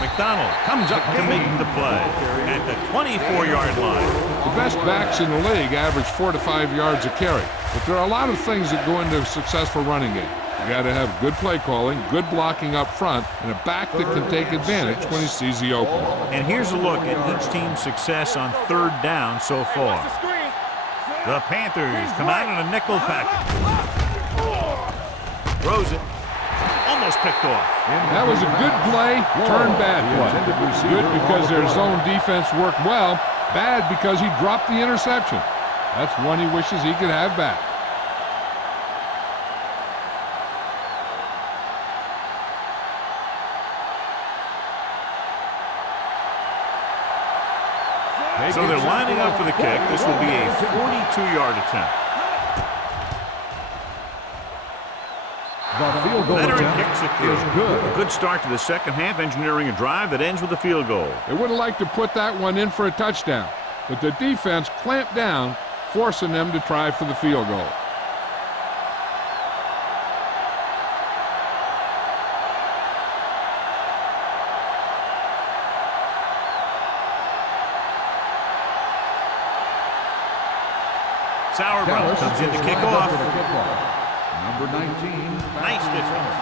McDonald comes up to make the play at the 24-yard line. The best backs in the league average 4 to 5 yards a carry, but there are a lot of things that go into a successful running game. You got to have good play calling, good blocking up front, and a back that can take advantage when he sees the opening. And here's a look at each team's success on third down so far. The Panthers come out in a nickel package. Throws it. Almost picked off. That was a good play, turned bad play. Good because their zone defense worked well, bad because he dropped the interception. That's one he wishes he could have back. So they're lining up for the kick. This will be a 42-yard attempt. The field goal Leonard attempt kicks it through. is good. A good start to the second half, engineering a drive that ends with a field goal. They would have liked to put that one in for a touchdown, but the defense clamped down, forcing them to try for the field goal. Sauerbrunn comes in to kick off. Number 19. Nice distance.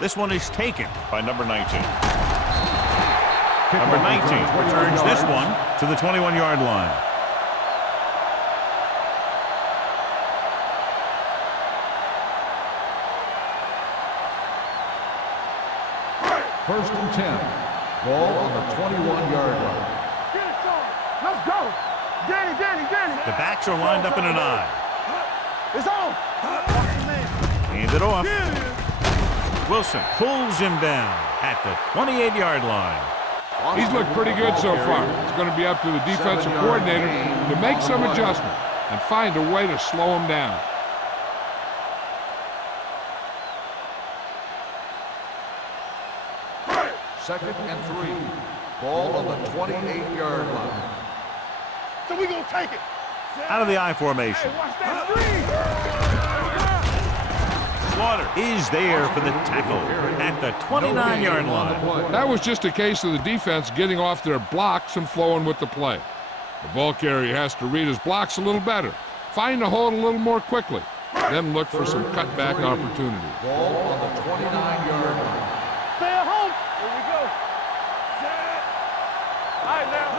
This one is taken by number 19. Number 19 returns this one to the 21-yard line. First and 10. Ball on the 21-yard line. Get it, Sean. Let's go. Danny. The backs are lined up in an eye. It's on. Hand it off. Wilson pulls him down at the 28-yard line. He's looked pretty good so far. It's going to be up to the defensive coordinator to make some adjustment and find a way to slow him down. Second and 3. Ball on the 28-yard line. So we gonna take it. Out of the I formation. Hey, watch that screen. Slaughter is there for the tackle at the 29-yard line. That was just a case of the defense getting off their blocks and flowing with the play. The ball carrier has to read his blocks a little better, find the hole a little more quickly, then look for some cutback opportunity. Ball on the 29-yard line. Stay at home. Here we go. Set. All right, now.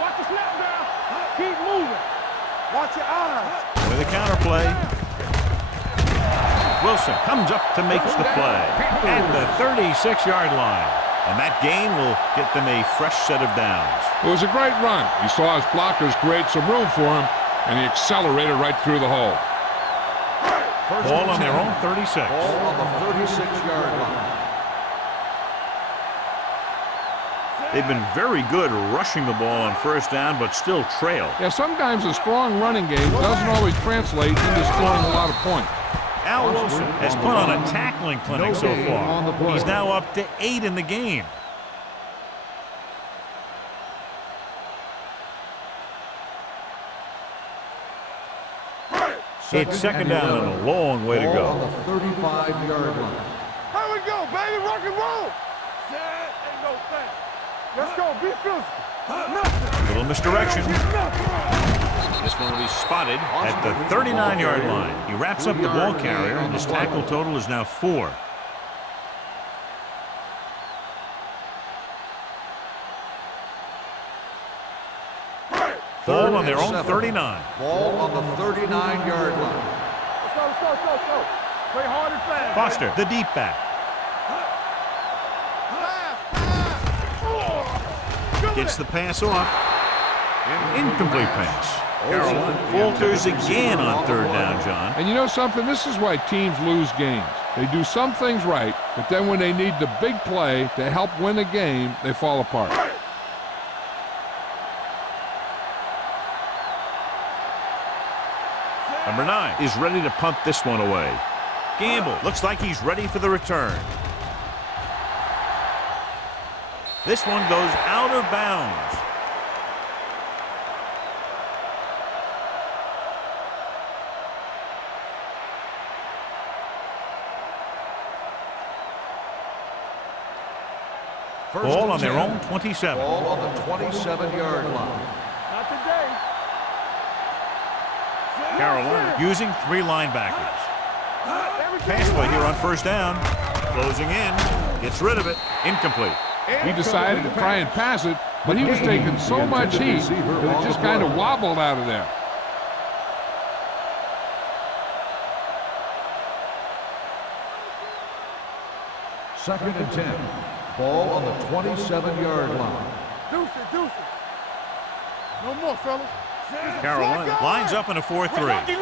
Watch the snap down. Keep moving. Watch your eyes. With a counter play. Wilson comes up to make the play at the 36-yard line. And that gain will get them a fresh set of downs. It was a great run. He saw his blockers create some room for him, and he accelerated right through the hole. Ball on their own 36. Ball on the 36-yard line. They've been very good rushing the ball on first down, but still trail. Yeah, sometimes a strong running game doesn't always translate into scoring a lot of points. Al Wilson has put on a tackling clinic so far. He's now up to 8 in the game. It's second down and a long way to go. On the 35-yard line. Here we go, baby. Rock and roll. Set. Ain't no thing. Let's go. Be physical. Nothing. Little misdirection. Nothing. This one will be spotted at the 39-yard line. He wraps up the ball carrier, and his tackle total is now 4. Ball on their own 39. Ball on the 39-yard line. Let's go. Play hard and fast. Foster, the deep back. Gets the pass off. Incomplete pass. Carolina falters again on third down, John. And you know something? This is why teams lose games. They do some things right, but then when they need the big play to help win a game, they fall apart. Number 9 is ready to punt this one away. Gamble looks like he's ready for the return. This one goes out of bounds. Ball on their own 27. Ball on the 27-yard line. Not today. Carolina using 3 linebackers. Pass play here on first down. Closing in. Gets rid of it. Incomplete. He decided to try and pass it, but he was taking so much heat that it just kind of wobbled out of there. Second and 10. Ball on the 27-yard line. Deuce it. No more, fellas. Carolina lines up in a 4-3. Lucky.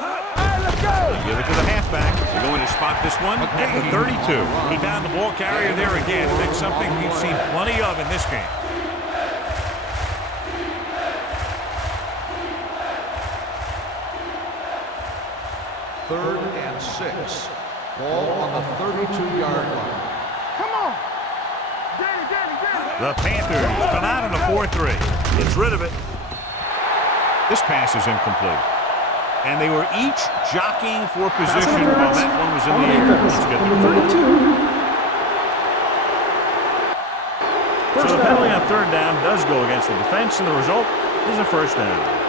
Hey, let's go. Give it to the halfback. They're going to spot this one at the 32. He found the ball carrier there again. That's something we've seen plenty of in this game. Third and 6. Ball on the 32-yard line. Come on. Danny. The Panthers come out in a 4-3. Gets rid of it. This pass is incomplete. And they were each jockeying for position while that one was in the air. Let's get them. 32. So the penalty on third down does go against the defense, and the result is a first down.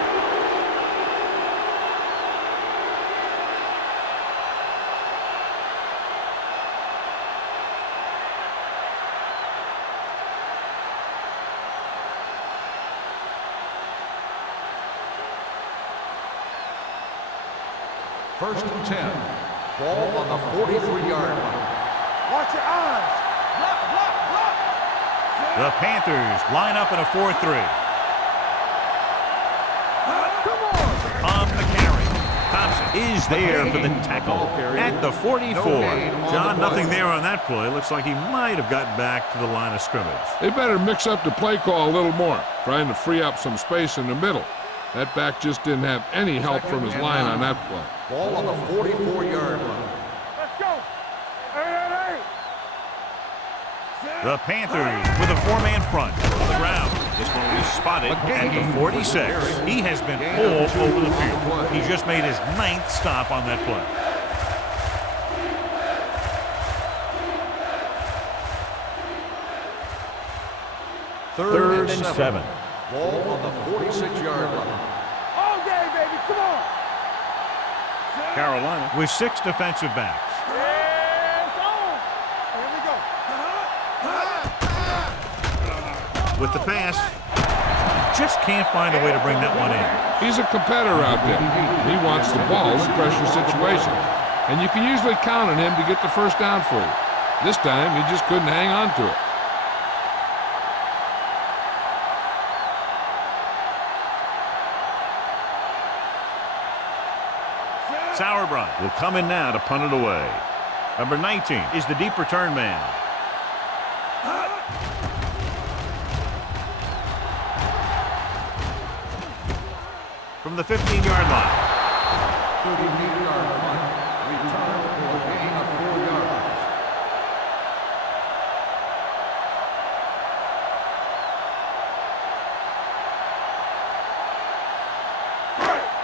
First and 10. Ball on the 43-yard line. Watch your eyes. Block. The Panthers line up in a 4-3. Come on. On the carry. Thompson is there for the tackle at the 44. John, nothing there on that play. Looks like he might have gotten back to the line of scrimmage. They better mix up the play call a little more, trying to free up some space in the middle. That back just didn't have any help from his line on that play. Ball on the 44-yard line. Let's go. Hey. The Panthers with a 4-man front on the ground. This one will be spotted at the 46. He has been all over the field. He just made his 9th stop on that play. Third and 7. Ball on the 46-yard line. All day, baby. Come on. Carolina with 6 defensive backs. It's on. Here we go. With the pass, just can't find a way to bring that one in. He's a competitor out there. He wants the ball in pressure situations. And you can usually count on him to get the first down for you. This time, he just couldn't hang on to it. Sauerbrunn will come in now to punt it away. Number 19 is the deep return man. From the 15-yard line. 38-yard punt. Return for a gain of 4 yards.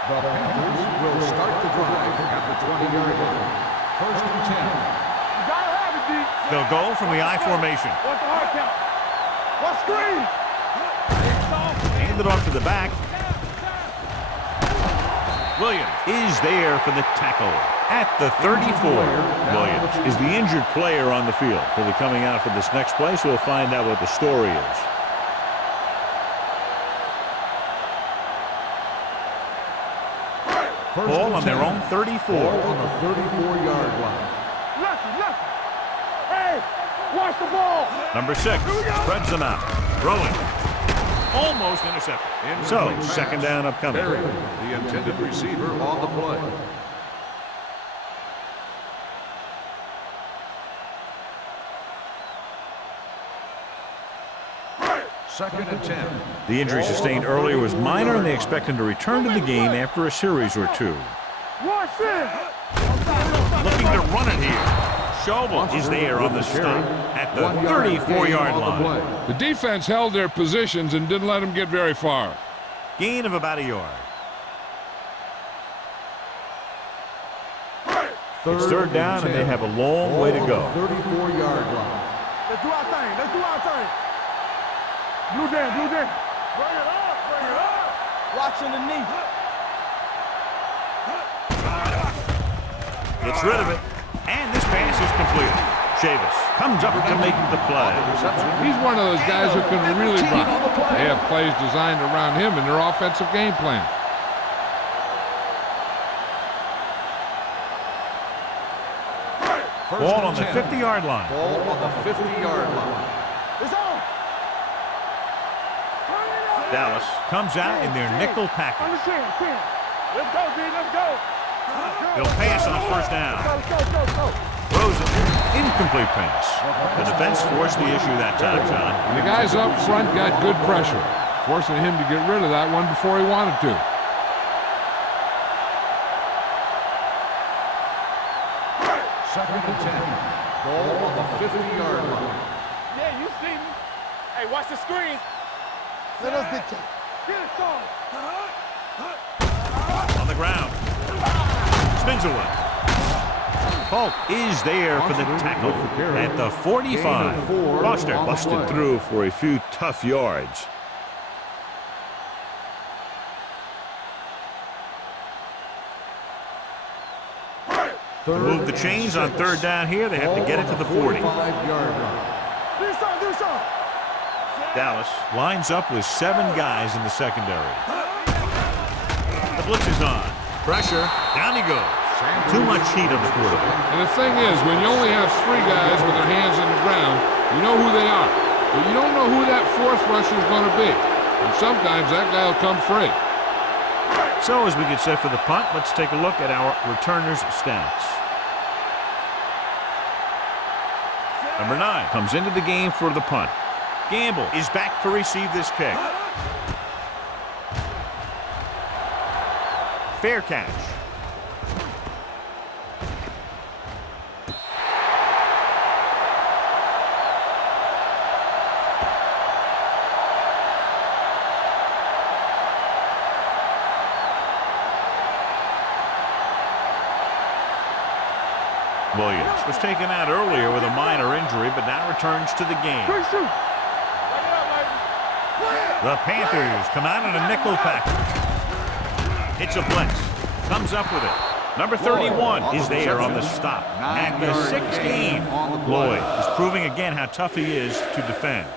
The Panthers will start the drive at the 20-yard line. First and 10. You gotta have it, D. They'll go from the I formation. What's the hard count? What screen? Hand it off to the back. Williams is there for the tackle at the 34. Williams is the injured player on the field. He'll be coming out for this next play, so we'll find out what the story is. Ball on their own 34. Ball on the 34-yard line. Lucky. Hey, watch the ball. Number 6 spreads them out. Throwing. Almost intercepted. So, second down upcoming. Buried, the intended receiver on the play. Second and 10. The injury sustained earlier was minor, and they expect him to return to the game after a series or 2. Watch this. Looking to run it here. Schobel is there on the stop at the 34-yard line. The defense held their positions and didn't let them get very far. Gain of about a yard. It's third down, and they have a long way to go. 34-yard line. Let's do our thing. Blue down. Bring it up. Watching the knee. Gets rid of it, and this pass is completed. Chavis comes up to make the play. He's one of those guys who can really run. They have plays designed around him in their offensive game plan. Ball on the 50-yard line. Ball on the 50-yard line. It's on. Dallas comes out in their nickel package. Understand. Let's go, D. Let's go. They'll pass on first down. Go. Throws it. Incomplete pass. The defense forced the issue that time, John. And the guys up front got good pressure, forcing him to get rid of that one before he wanted to. Second and 10. Ball on the 50-yard line. Yeah, you see me. Hey, watch the screen. Let us dictate. Get it started. On the ground. Spins away. Polk is there for the tackle at the 45. Foster busted through for a few tough yards. To move the chains on third down here, they have to get it to the 40. 45-yard line. Do something. Dallas lines up with 7 guys in the secondary. The blitz is on. Pressure. Down he goes. Too much heat on the quarterback. And the thing is, when you only have 3 guys with their hands on the ground, you know who they are. But you don't know who that 4th rusher is going to be. And sometimes that guy will come free. So as we get set for the punt, let's take a look at our returners' stats. Number 9 comes into the game for the punt. Gamble is back to receive this kick. Fair catch. Williams was taken out earlier with a minor injury, but now returns to the game. The Panthers come out in a nickel package. It's a blitz. Comes up with it. Number 31 is there on the stop at the 16. Lloyd is proving again how tough he is to defend.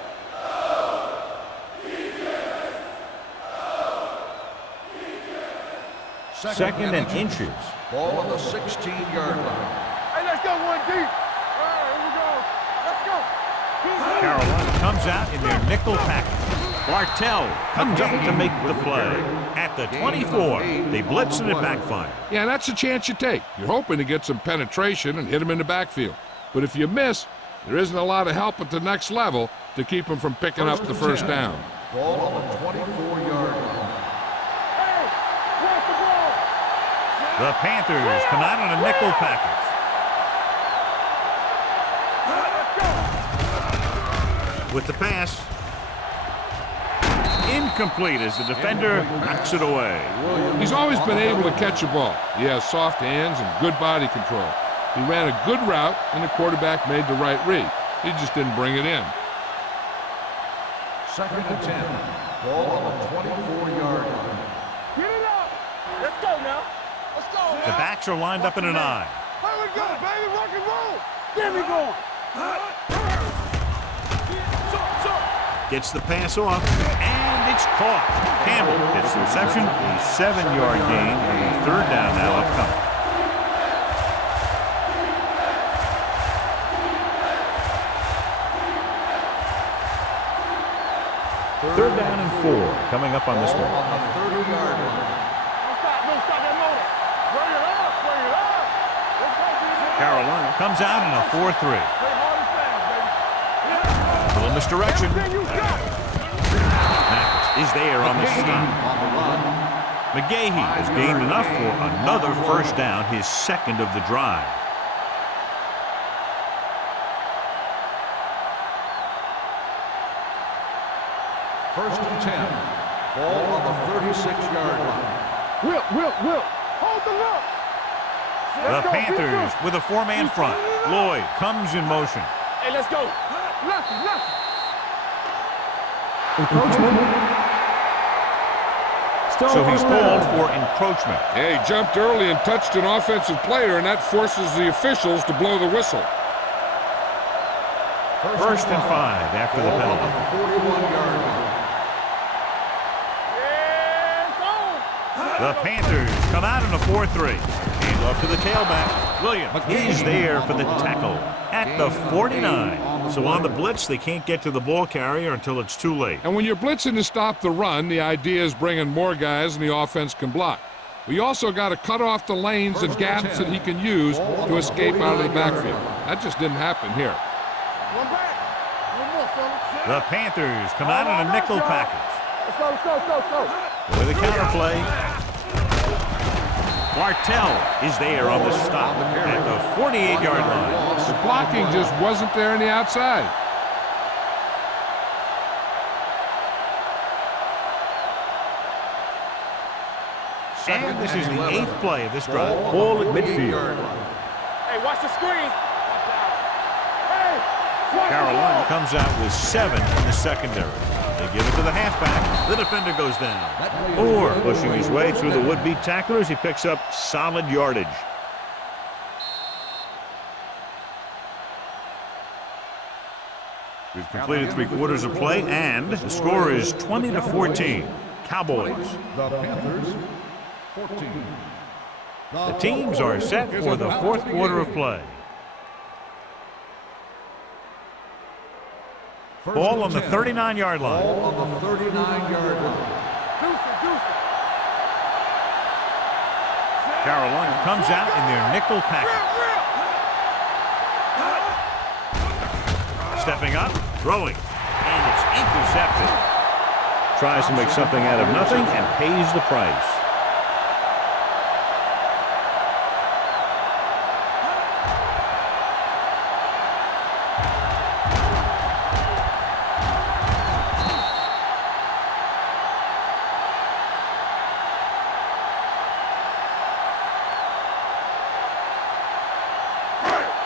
Second and inches. Ball on the 16-yard line. Hey, let's go one deep. All right, here we go. Let's go. Carolina comes out in their nickel package. Bartell comes up to make the play. At the 24, they blitz and it backfires. Yeah, that's a chance you take. You're hoping to get some penetration and hit him in the backfield. But if you miss, there isn't a lot of help at the next level to keep him from picking up the first down. Ball on the 24-yard line. Hey, where's the ball? The Panthers come out in a nickel package. Let's go. With the pass. Incomplete as the defender knocks it away. He's always been able to catch a ball. He has soft hands and good body control. He ran a good route, and the quarterback made the right read. He just didn't bring it in. Second and 10. Ball on the 24-yard line. Get it up. Let's go now. Let's go. The backs are lined up in an eye. Here we go, baby. Rock and roll. Get me going. Gets the pass off, and it's caught. Campbell gets the reception, a 7-yard gain, and a third down now upcoming. Third down and 4 coming up on this one. On the 30-yard line. Don't stop that motor. Bring it up. Bring it up. Let's go, baby. Carolina comes out in a 4-3. Play hard and fast, baby. A little misdirection. Everything you got. Mathis is there on the stop. On the run. McGahee has gained enough for another first down, his second of the drive. First and 10. Ball on the 36-yard line. Will. Hold the look. The Panthers with a 4-man front. Lloyd comes in motion. Hey, let's go. Nothing. Encroachment. So he's called for encroachment. Yeah, he jumped early and touched an offensive player, and that forces the officials to blow the whistle. First and 5 after the penalty. 41-yard line. The Panthers come out in a 4-3. Hand off to the tailback. Williams is there for the tackle at the 49. So on the blitz, they can't get to the ball carrier until it's too late. And when you're blitzing to stop the run, the idea is bringing more guys and the offense can block. We also got to cut off the lanes and gaps that he can use to escape out of the backfield. That just didn't happen here. One back. One more, fellas. The Panthers come out in a nickel package. Let's go. With a counterplay. Bartell is there on the stop at the 48-yard line. The blocking just wasn't there on the outside. And this is the 8th play of this drive. Ball at midfield. Hey, watch the screen. Carolina comes out with 7 in the secondary. They give it to the halfback. The defender goes down. Moore pushing his way through the would-be tacklers. He picks up solid yardage. We've completed 3 quarters of play, and the score is 20-14. Cowboys. The Panthers, 14. The teams are set for the 4th quarter of play. Ball on the 39-yard line. Ball on the 39-yard line. Carolina comes out in their nickel package. Stepping up, throwing, and it's intercepted. Tries to make something out of nothing and pays the price.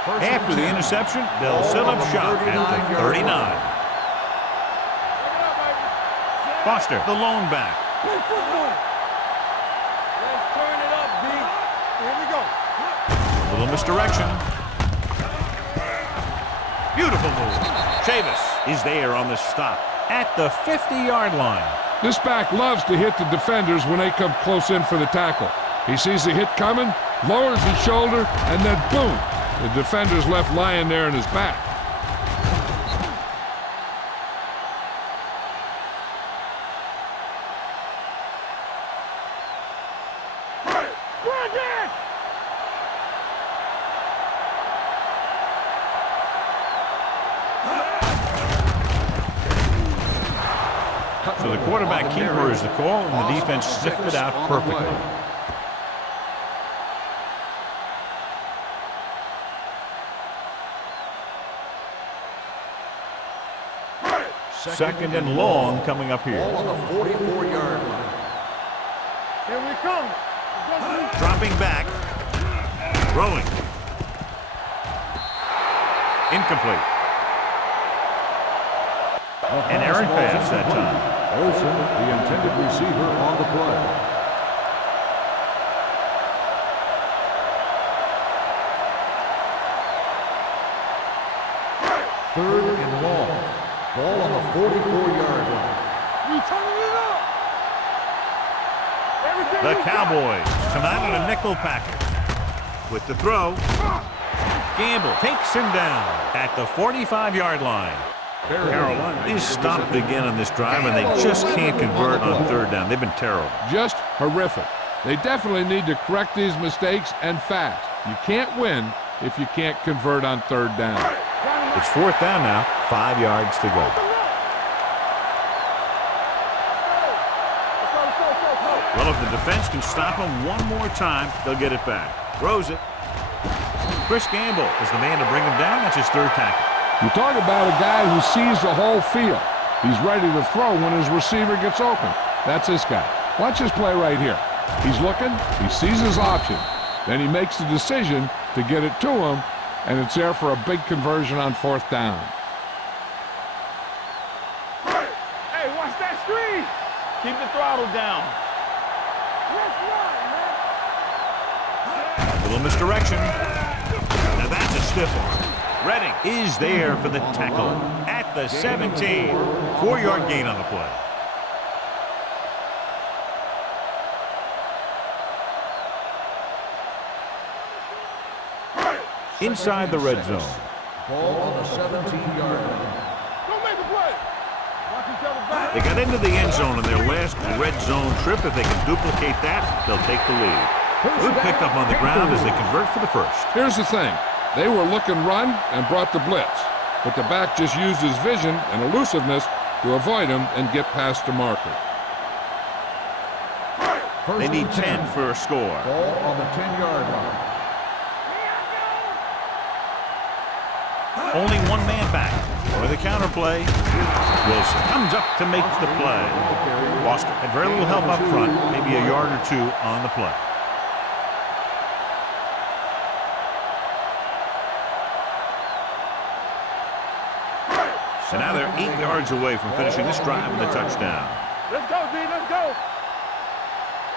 After the interception, they'll set up shop at the 39. Foster, the lone back. Play football. Let's turn it up, B. Here we go. A little misdirection. Beautiful move. Chavis is there on the stop at the 50-yard line. This back loves to hit the defenders when they come close in for the tackle. He sees the hit coming, lowers his shoulder, and then boom, the defender's left lying there in his back. So the quarterback keeper is the call, and the defense sifted out perfectly. Second and long coming up here. Ball on the 44-yard line. Here we come. Dropping back. Throwing. Incomplete. An errant pass that time. Olsen, the intended receiver, on the play. Third and long. Ball on the 44-yard line. We turning it up. Everything The we got. Cowboys tonight on a nickel package. With the throw. Gamble takes him down at the 45-yard line. Carolina is stopped again on this drive, and they just can't convert on third down. They've been terrible. Just horrific. They definitely need to correct these mistakes and fast. You can't win if you can't convert on third down. It's fourth down now, 5 yards to go. Well, if the defense can stop him one more time, they'll get it back. Throws it. Chris Gamble is the man to bring him down. That's his third tackle. You talk about a guy who sees the whole field. He's ready to throw when his receiver gets open. That's this guy. Watch this play right here. He's looking, he sees his option. Then he makes the decision to get it to him, and it's there for a big conversion on fourth down. Hey, watch that screen. Keep the throttle down. Let's run, man. Little misdirection. Now that's a stiff arm. Redding is there for the tackle at the 17. 4-yard gain on the play. Inside the red zone. Ball on the 17-yard line. Don't make a play. Watch each other back. They got into the end zone in their last red zone trip. If they can duplicate that, they'll take the lead. Good pickup on the ground as they convert for the first. Here's the thing. They were looking run and brought the blitz, but the back just used his vision and elusiveness to avoid him and get past the marker. They need 10 for a score. Ball on the 10-yard line. Only one man back for the counter play. Wilson comes up to make the play. Foster had very little help up front, maybe a yard or two on the play. So now they're 8 yards away from finishing this drive with a touchdown. Let's go, D. Let's go. All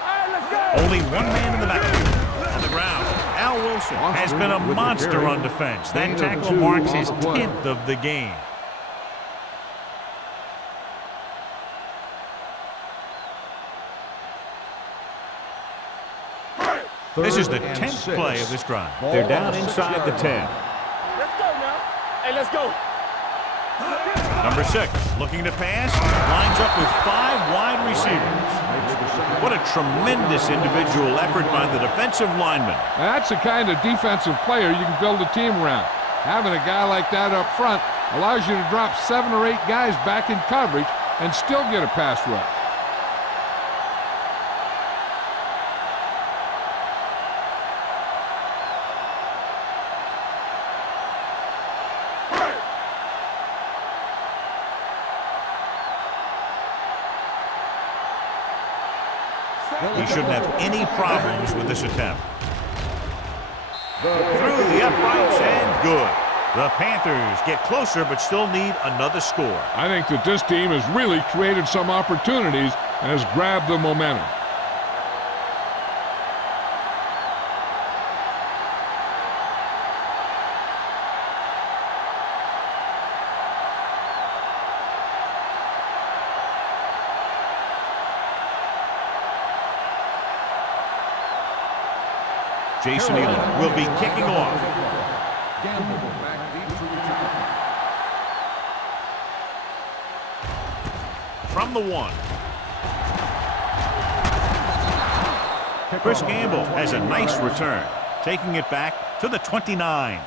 right, let's go. Only one man in the backfield. On the ground, Al Wilson has been a monster on defense. That tackle marks his 10th of the game. This is the 10th play of this drive. They're down inside the 10. Let's go now. Hey, let's go. Number 6, looking to pass, lines up with 5 wide receivers. What a tremendous individual effort by the defensive lineman. That's the kind of defensive player you can build a team around. Having a guy like that up front allows you to drop 7 or 8 guys back in coverage and still get a pass rush. He shouldn't have any problems with this attempt. Through the uprights and good. The Panthers get closer but still need another score. I think that this team has really created some opportunities and has grabbed the momentum. Jason Elam will be kicking off. From the 1. Chris Gamble has a nice return, taking it back to the 29.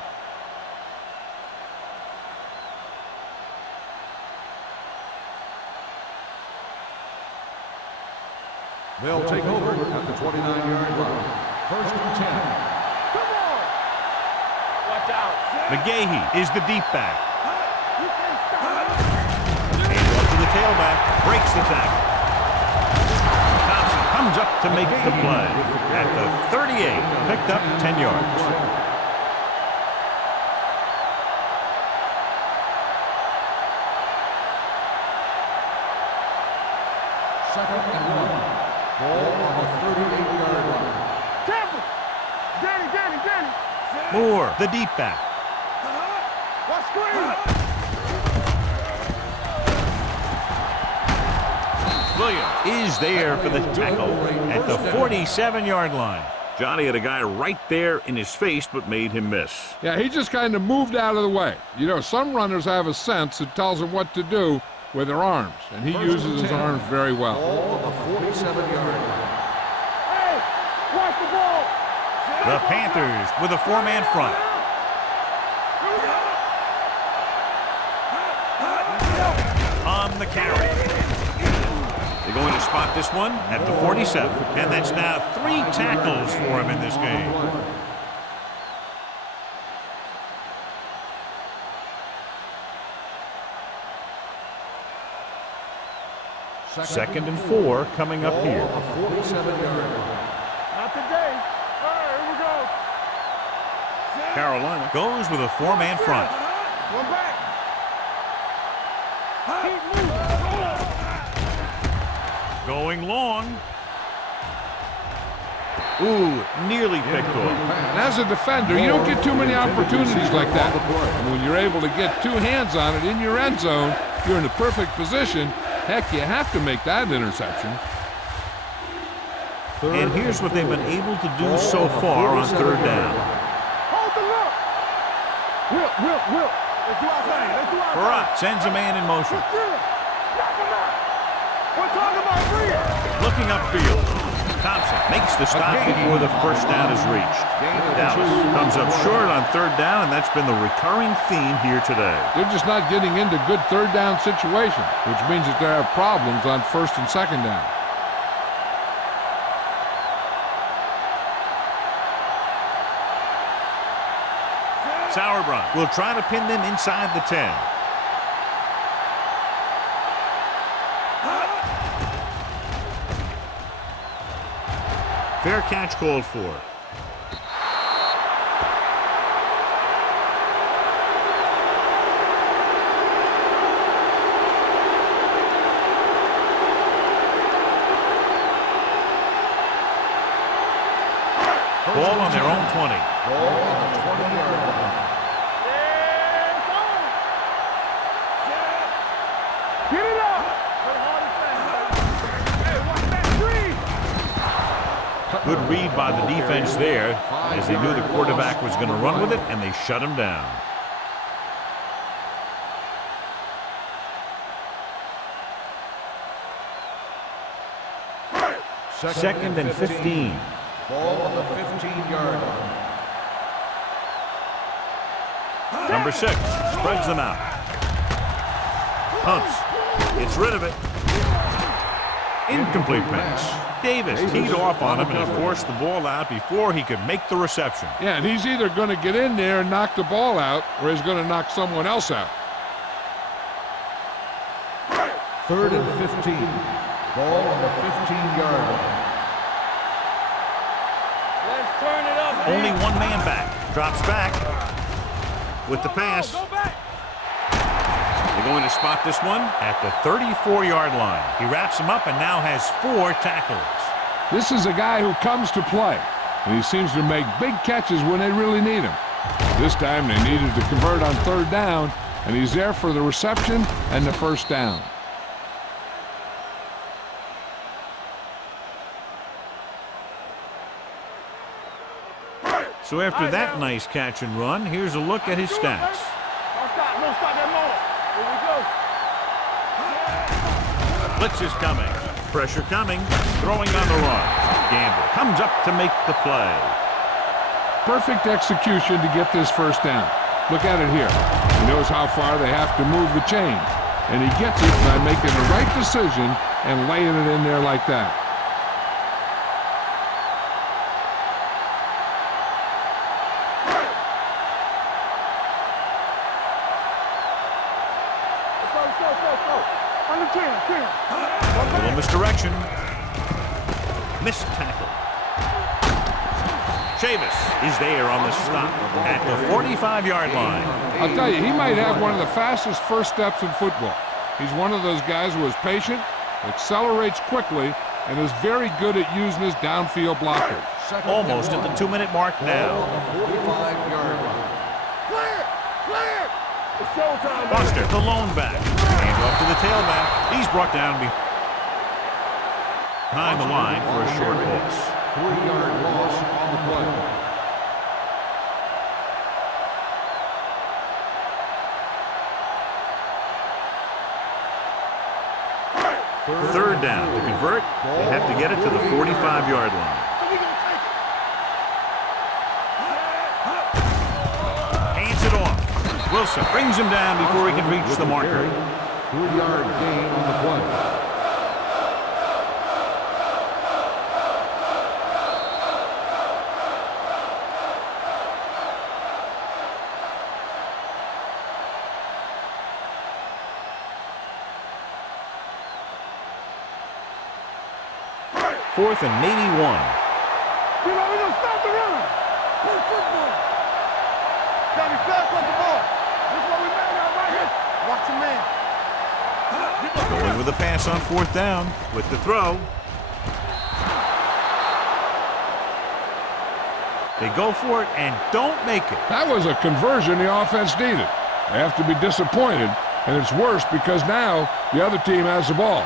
They'll take over at the 29-yard line. First and 10. Come on! Watch out. McGahee is the deep back. You can't stop. Hand off to the tailback, breaks the tackle. Thompson comes up to make the play. At the 38, picked up 10 yards. Second and 1. Ball on the 38-yard line. Tampa! Danny! Moore, the deep back. Watch screen! Williams is there for the tackle at the 47-yard line. Johnny had a guy right there in his face but made him miss. Yeah, he just kind of moved out of the way. You know, some runners have a sense that tells them what to do with their arms, and he uses his arms very well. Ball on the 47-yard line. Hey! Watch the ball! The Panthers with a 4-man front. On the carry. They're going to spot this one at the 47. And that's now 3 tackles for him in this game. Second and 4 coming up here. 47-yard line. Not today. All right, here we go. Carolina goes with a 4-man front. One back. Keep moving. Going long. Ooh, nearly picked off. And as a defender, you don't get too many opportunities like that. And when you're able to get 2 hands on it in your end zone, you're in the perfect position. Heck, you have to make that interception. And here's what they've been able to do so far on 3rd down. Hold the look. Will. Let's do our thing. Barat sends a man in motion. Knock him out. We're talking about free. Looking upfield. Thompson makes the stop before the first down is reached. Dallas comes up short on 3rd down, and that's been the recurring theme here today. They're just not getting into good 3rd down situations, which means that they have problems on 1st and 2nd down. Sauerbrunn will try to pin them inside the 10. Fair catch called for. Ball on their own 20. Ball on the 20-yard line. Get it up. Hey, watch that screen. Good read by the defense there, as they knew the quarterback was going to run with it, and they shut him down. Second and 15. Ball on the 15-yard line. Number 6 spreads them out. Pumps. Gets rid of it. Incomplete pass. Davis teed off on him and forced the ball out before he could make the reception. Yeah, and he's either going to get in there and knock the ball out, or he's going to knock someone else out. 3rd and 15. Ball on the 15-yard line. Let's turn it up. Only 1 man back. Drops back with the pass. They're going to spot this one at the 34-yard line. He wraps him up and now has 4 tackles. This is a guy who comes to play, and he seems to make big catches when they really need him. This time they needed to convert on 3rd down, and he's there for the reception and the 1st down. So after that nice catch and run, here's a look at his stats. Don't stop that moment. Here we go. Blitz is coming. Pressure coming. Throwing on the run. Gamble comes up to make the play. Perfect execution to get this 1st down. Look at it here. He knows how far they have to move the chains, and he gets it by making the right decision and laying it in there like that. A little misdirection. Missed tackle. Chavis is there on the stop at the 45-yard line. I'll tell you, he might have one of the fastest first steps in football. He's one of those guys who is patient, accelerates quickly, and is very good at using his downfield blockers. Almost at the 2-minute mark now. 45-yard line. Clear! Clear! It's showtime. Foster, the lone back. Hands off to the tailback. He's brought down behind the line for a short loss. 3-yard loss on the play. Third down. To convert, they have to get it to the 45-yard line. Hands it off. Wilson brings him down before he can reach the marker. 3-yard gain on the play. Fourth and maybe 1. We're gonna stop the run. Play football. Gotta be fast on the ball. This is what we made out right here. Watch your man. Going with the pass on 4th down with the throw. They go for it and don't make it. That was a conversion the offense needed. They have to be disappointed, and it's worse because now the other team has the ball.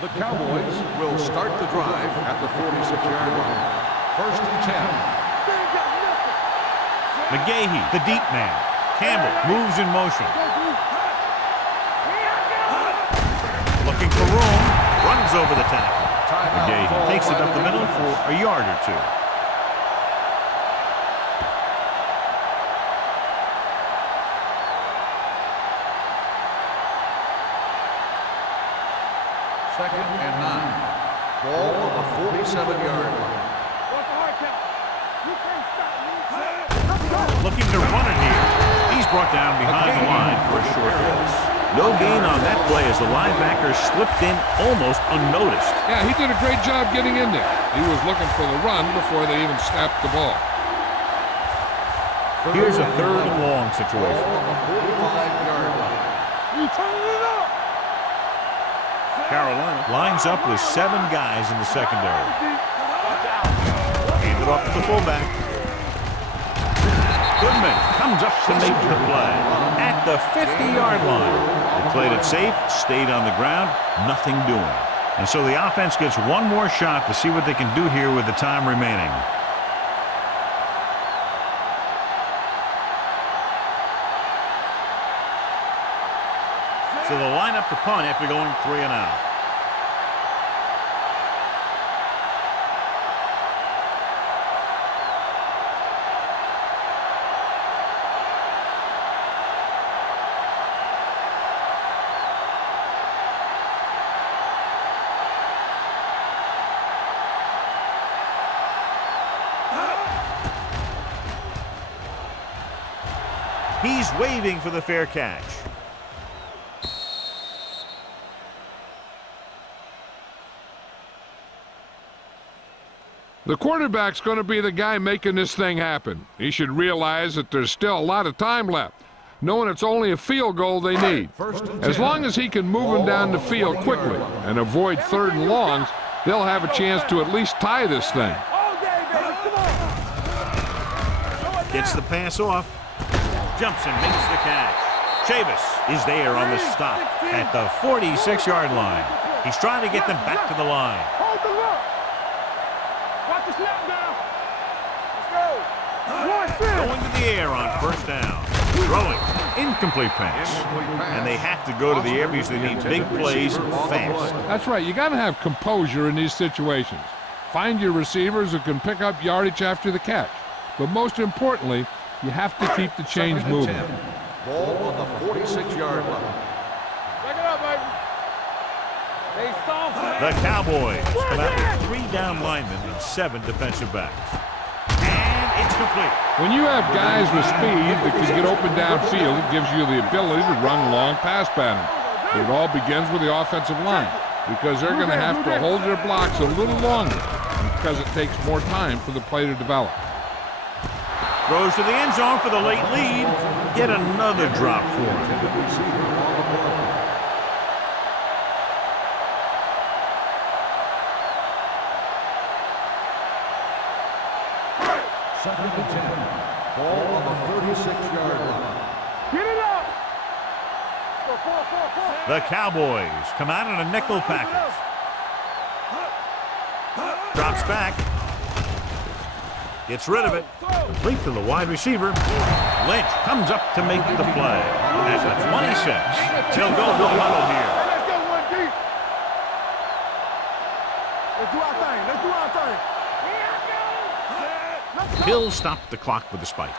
The Cowboys will start the drive at the 46-yard line. 1st and 10. McGahee, the deep man. Campbell moves in motion. Looking for room. Runs over the tackle. McGahee takes it up the middle for a yard or 2. Second and 9. Ball on the 47-yard line. Looking to run it here. He's brought down behind the line for a short loss. No gain on that play as the linebacker slipped in almost unnoticed. Yeah, he did a great job getting in there. He was looking for the run before they even snapped the ball. Here's a 3rd and long situation. Ball on the 45-yard line. You turning it up. Carolina lines up with 7 guys in the secondary. Hand it off to the fullback. Goodman comes up to make the play at the 50-yard line. They played it safe, stayed on the ground, nothing doing. And so the offense gets one more shot to see what they can do here with the time remaining. So they'll line up the punt after going 3 and out. He's waving for the fair catch. The quarterback's going to be the guy making this thing happen. He should realize that there's still a lot of time left, knowing it's only a field goal they need. As long as he can move them down the field quickly and avoid 3rd and longs, they'll have a chance to at least tie this thing. Gets the pass off. Jumps and makes the catch. Chavis is there on the stop at the 46-yard line. He's trying to get them back to the line. Hold the look. Watch the snap down. Let's go. Going to the air on 1st down. Throwing. Incomplete pass. And they have to go to the air because they need big plays fast. That's right. You got to have composure in these situations. Find your receivers who can pick up yardage after the catch. But most importantly, you have to keep the chains moving. Ball on the 46-yard line. Back it up, baby. They soft, man. The Cowboys come out with 3 down linemen and 7 defensive backs. And it's complete. When you have guys with speed that can get open downfield, it gives you the ability to run long pass patterns. But it all begins with the offensive line because they're going to have to hold their blocks a little longer because it takes more time for the play to develop. Throws to the end zone for the late lead. Yet another drop for him. Second and 10. Ball on the 36-yard line. Get it up. The Cowboys come out in a nickel package. Drops back. Gets rid of it. Complete to the wide receiver. Lynch comes up to make the play. At the 26. He'll go to the huddle here. Let's go one deep. Let's do our thing. Let's do our thing. He'll stop the clock with a spike.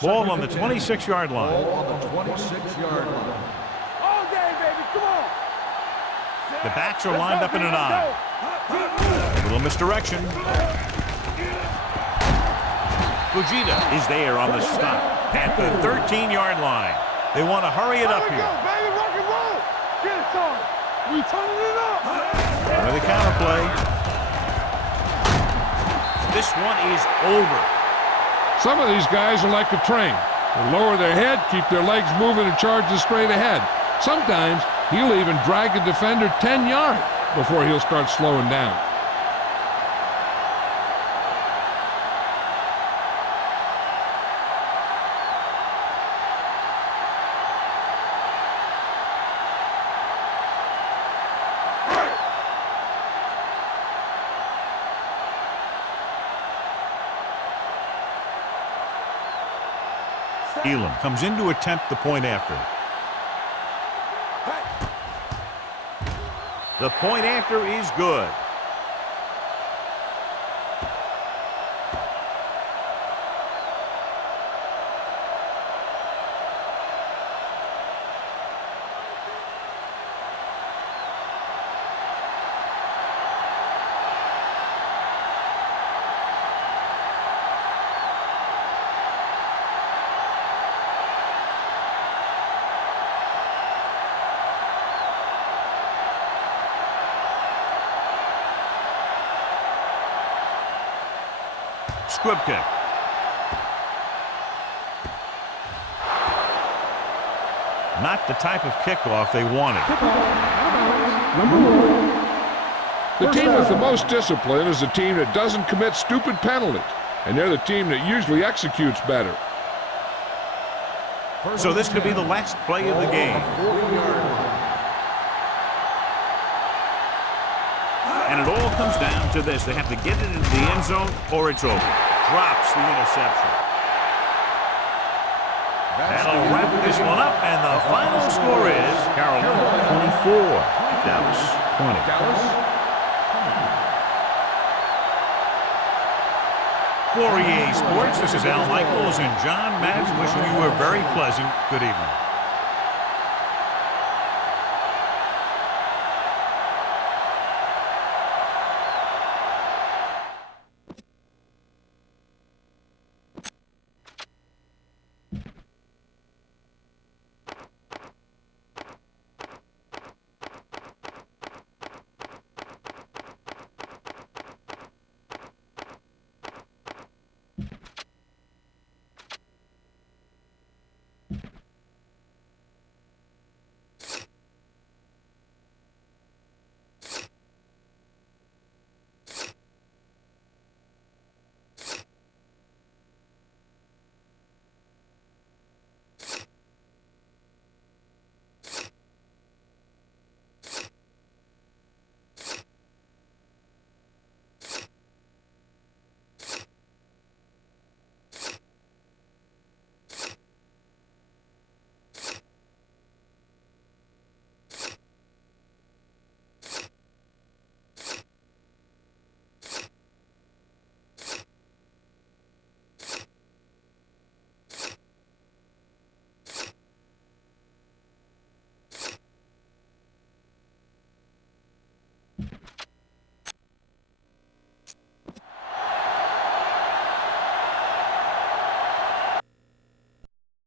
Ball on the 26-yard line. Ball on the 26-yard line. All day, baby. Come on. The backs are lined up in an eye. A little misdirection. Fujita is there on the stop at the 13-yard line. They want to hurry it up Here we here. go, baby. Rock and roll. Get it, son. We turning it up. With the counter play. This one is over. Some of these guys are like a train. They lower their head, keep their legs moving, and charge straight ahead. Sometimes he'll even drag a defender 10 yards before he'll start slowing down. Elam comes in to attempt the point after. The point after is good. Squib kick. Not the type of kickoff they wanted. The team with the most discipline is the team that doesn't commit stupid penalties, and they're the team that usually executes better. So this could be the last play of the game. And it all comes down to this. They have to get it into the end zone or it's over. Drops the interception. That'll wrap this one up, and the final score is Carolina 24, Dallas 20. For EA Sports, this is Al Michaels and John Madden wishing you a very pleasant good evening.